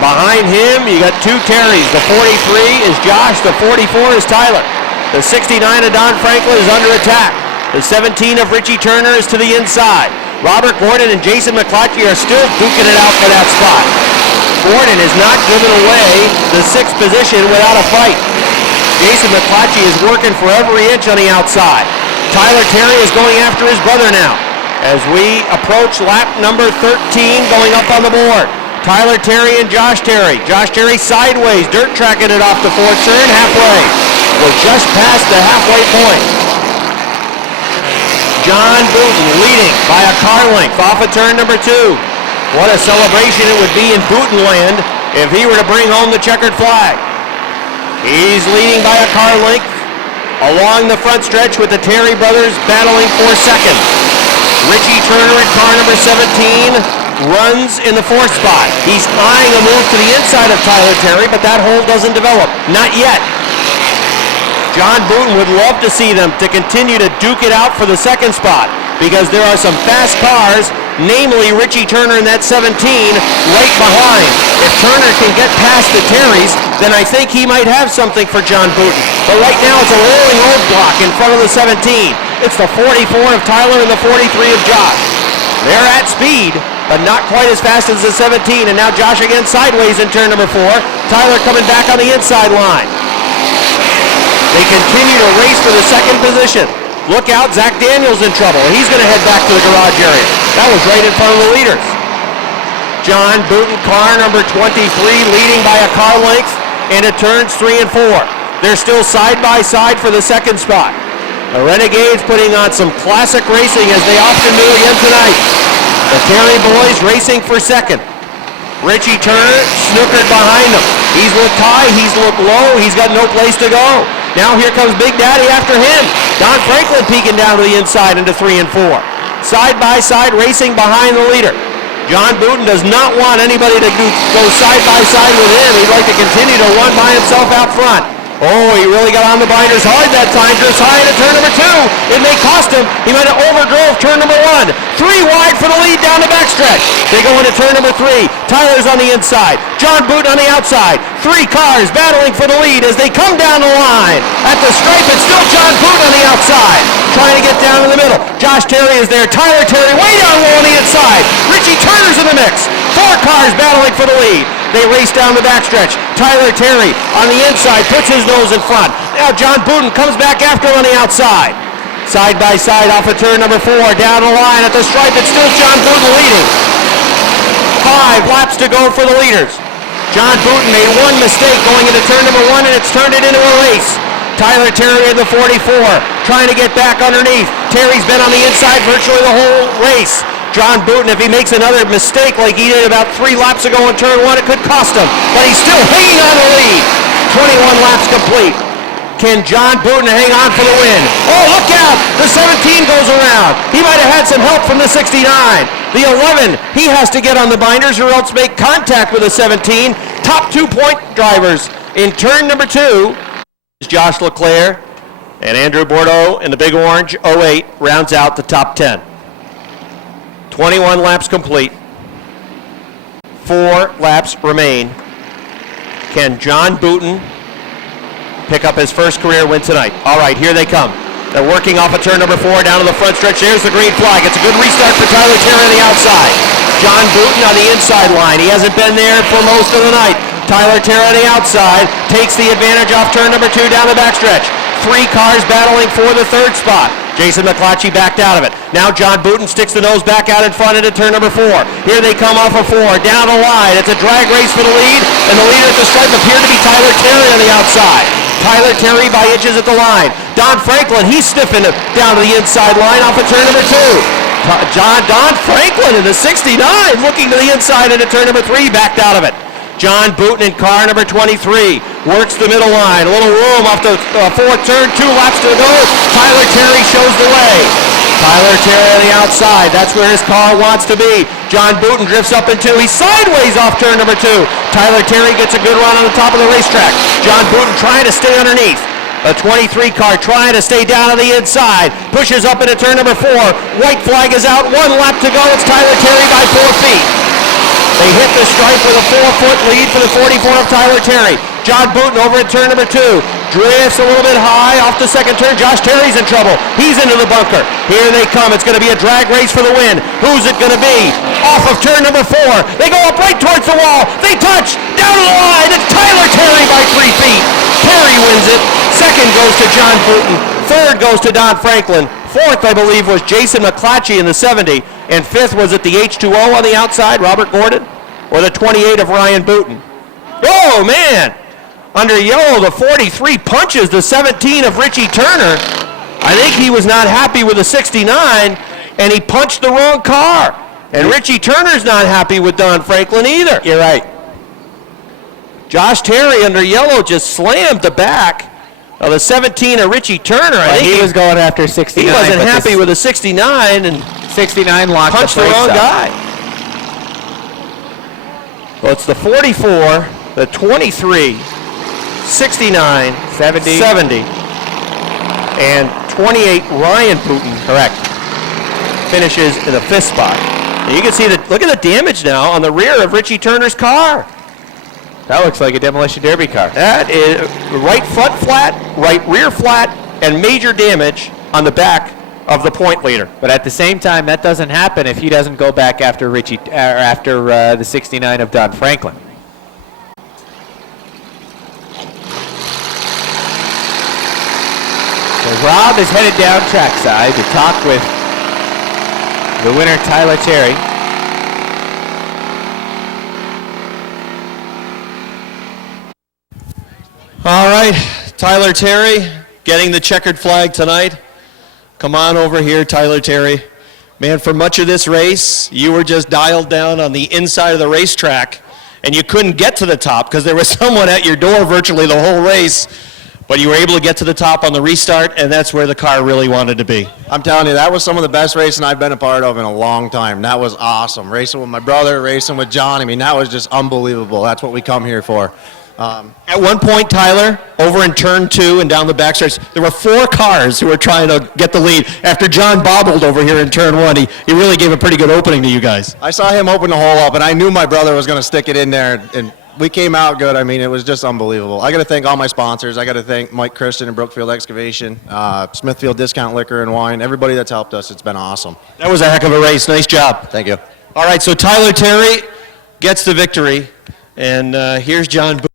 Behind him, you got 2 Terrys. The 43 is Josh. The 44 is Tyler. The 69 of Don Franklin is under attack. The 17 of Richie Turner is to the inside. Robert Gordon and Jason McClatchy are still duking it out for that spot. Gordon is not giving away the 6th position without a fight. Jason McClatchy is working for every inch on the outside. Tyler Terry is going after his brother now as we approach lap number 13 going up on the board. Tyler Terry and Josh Terry. Josh Terry sideways, dirt tracking it off the 4th turn, halfway. We're just past the halfway point. John Booten leading by a car length off of turn number 2. What a celebration it would be in Bootenland if he were to bring home the checkered flag. He's leading by a car length along the front stretch with the Terry brothers battling for second. Richie Turner at car number 17 runs in the 4th spot. He's eyeing a move to the inside of Tyler Terry, but that hole doesn't develop. Not yet. John Booten would love to see them to continue to duke it out for the 2nd spot because there are some fast cars, namely Richie Turner in that 17 right behind. If Turner can get past the Terrys, then I think he might have something for John Booten. But right now it's a rolling roadblock in front of the 17. It's the 44 of Tyler and the 43 of Josh. They're at speed, but not quite as fast as the 17. And now Josh again sideways in turn number 4. Tyler coming back on the inside line. They continue to race for the second position. Look out, Zach Daniels in trouble. He's going to head back to the garage area. That was right in front of the leaders. John Booten, car number 23, leading by a car length into turns 3 and 4. They're still side by side for the second spot. The Renegades putting on some classic racing as they often do again tonight. The Terry boys racing for second. Richie Turner snookered behind them. He's looked high, he's looked low, he's got no place to go. Now here comes Big Daddy after him. Don Franklin peeking down to the inside into 3 and 4. Side by side racing behind the leader. John Booten does not want anybody to go side by side with him. He'd like to continue to run by himself out front. Oh, he really got on the binders hard that time. Drifts high into turn number 2. It may cost him. He might have overdrove turn number 1. 3 wide for the lead down the backstretch. They go into turn number 3. Tyler's on the inside. John Booten on the outside. 3 cars battling for the lead as they come down the line. At the stripe, it's still John Booten on the outside, trying to get down in the middle. Josh Terry is there. Tyler Terry way down low on the inside. Richie Turner's in the mix. 4 cars battling for the lead. They race down the backstretch. Tyler Terry on the inside puts his nose in front. Now John Booten comes back after him on the outside. Side by side off of turn number 4. Down the line at the stripe. It's still John Booten leading. 5 laps to go for the leaders. John Booten made one mistake going into turn number 1, and it's turned it into a race. Tyler Terry in the 44 trying to get back underneath. Terry's been on the inside virtually the whole race. John Booten, if he makes another mistake like he did about 3 laps ago in turn 1, it could cost him. But he's still hanging on the lead. 21 laps complete. Can John Booten hang on for the win? Oh, look out! The 17 goes around. He might have had some help from the 69. The 11, he has to get on the binders or else make contact with the 17. Top 2-point drivers in turn number 2 is Josh Leclerc and Andrew Bordeaux in the Big Orange 08 rounds out the top 10. 21 laps complete. 4 laps remain. Can John Booten pick up his first career win tonight? All right, here they come. They're working off of turn number 4 down to the front stretch. There's the green flag. It's a good restart for Tyler Terry on the outside. John Booten on the inside line. He hasn't been there for most of the night. Tyler Terry on the outside takes the advantage off turn number 2 down the backstretch. 3 cars battling for the 3rd spot. Jason McClatchy backed out of it. Now John Booten sticks the nose back out in front into turn number 4. Here they come off of 4, down the line. It's a drag race for the lead, and the leader at the stripe appeared to be Tyler Terry on the outside. Tyler Terry by inches at the line. Don Franklin, he's stiffing down to the inside line off of turn number 2. Don Franklin in the 69 looking to the inside into turn number 3, backed out of it. John Booten in car number 23 works the middle line. A little room off the 4th turn, 2 laps to go. Tyler Terry shows the way. Tyler Terry on the outside. That's where his car wants to be. John Booten drifts up in 2. He's sideways off turn number 2. Tyler Terry gets a good run on the top of the racetrack. John Booten trying to stay underneath. A 23 car trying to stay down on the inside. Pushes up into turn number 4. White flag is out. 1 lap to go. It's Tyler Terry by 4 feet. They hit the stripe with a 4-foot lead for the 44 of Tyler Terry. John Booten over at turn number 2. Drifts a little bit high off the 2nd turn. Josh Terry's in trouble. He's into the bunker. Here they come. It's going to be a drag race for the win. Who's it going to be? Off of turn number 4. They go up right towards the wall. They touch. Down to the line. It's Tyler Terry by 3 feet. Terry wins it. 2nd goes to John Booten. 3rd goes to Don Franklin. 4th, I believe, was Jason McClatchy in the 70. And 5th was it the H2O on the outside, Robert Gordon? Or the 28 of Ryan Booten? Oh, man! Under yellow, the 43 punches the 17 of Richie Turner. I think he was not happy with the 69, and he punched the wrong car. And Richie Turner's not happy with Don Franklin either. You're right. Josh Terry under yellow just slammed the back of the 17 of Richie Turner. I think he was going after 69. He wasn't happy with the 69 and 69 locked punched the wrong guy. Well, it's the 44, the 23, 69, 70, and 28 Ryan Booten. Correct. Finishes in the 5th spot. And you can see that. Look at the damage now on the rear of Richie Turner's car. That looks like a demolition derby car. That is right front flat, right rear flat, and major damage on the back of the point leader. But at the same time, that doesn't happen if he doesn't go back after the 69 of Don Franklin. So Rob is headed down trackside to talk with the winner, Tyler Terry. All right, Tyler Terry getting the checkered flag tonight. Come on over here, Tyler Terry. Man, for much of this race, you were just dialed down on the inside of the racetrack, and you couldn't get to the top because there was someone at your door virtually the whole race. But you were able to get to the top on the restart, and that's where the car really wanted to be. I'm telling you, that was some of the best racing I've been a part of in a long time. That was awesome. Racing with my brother, racing with John. I mean, that was just unbelievable. That's what we come here for. At one point, Tyler, over in turn 2 and down the backstretch, there were 4 cars who were trying to get the lead. After John bobbled over here in turn 1, he really gave a pretty good opening to you guys. I saw him open the hole up, and I knew my brother was going to stick it in there, and we came out good. I mean, it was just unbelievable. I got to thank all my sponsors. I got to thank Mike Christian and Brookfield Excavation, Smithfield Discount Liquor and Wine, everybody that's helped us. It's been awesome. That was a heck of a race. Nice job. Thank you. All right, so Tyler Terry gets the victory, and here's John Booth.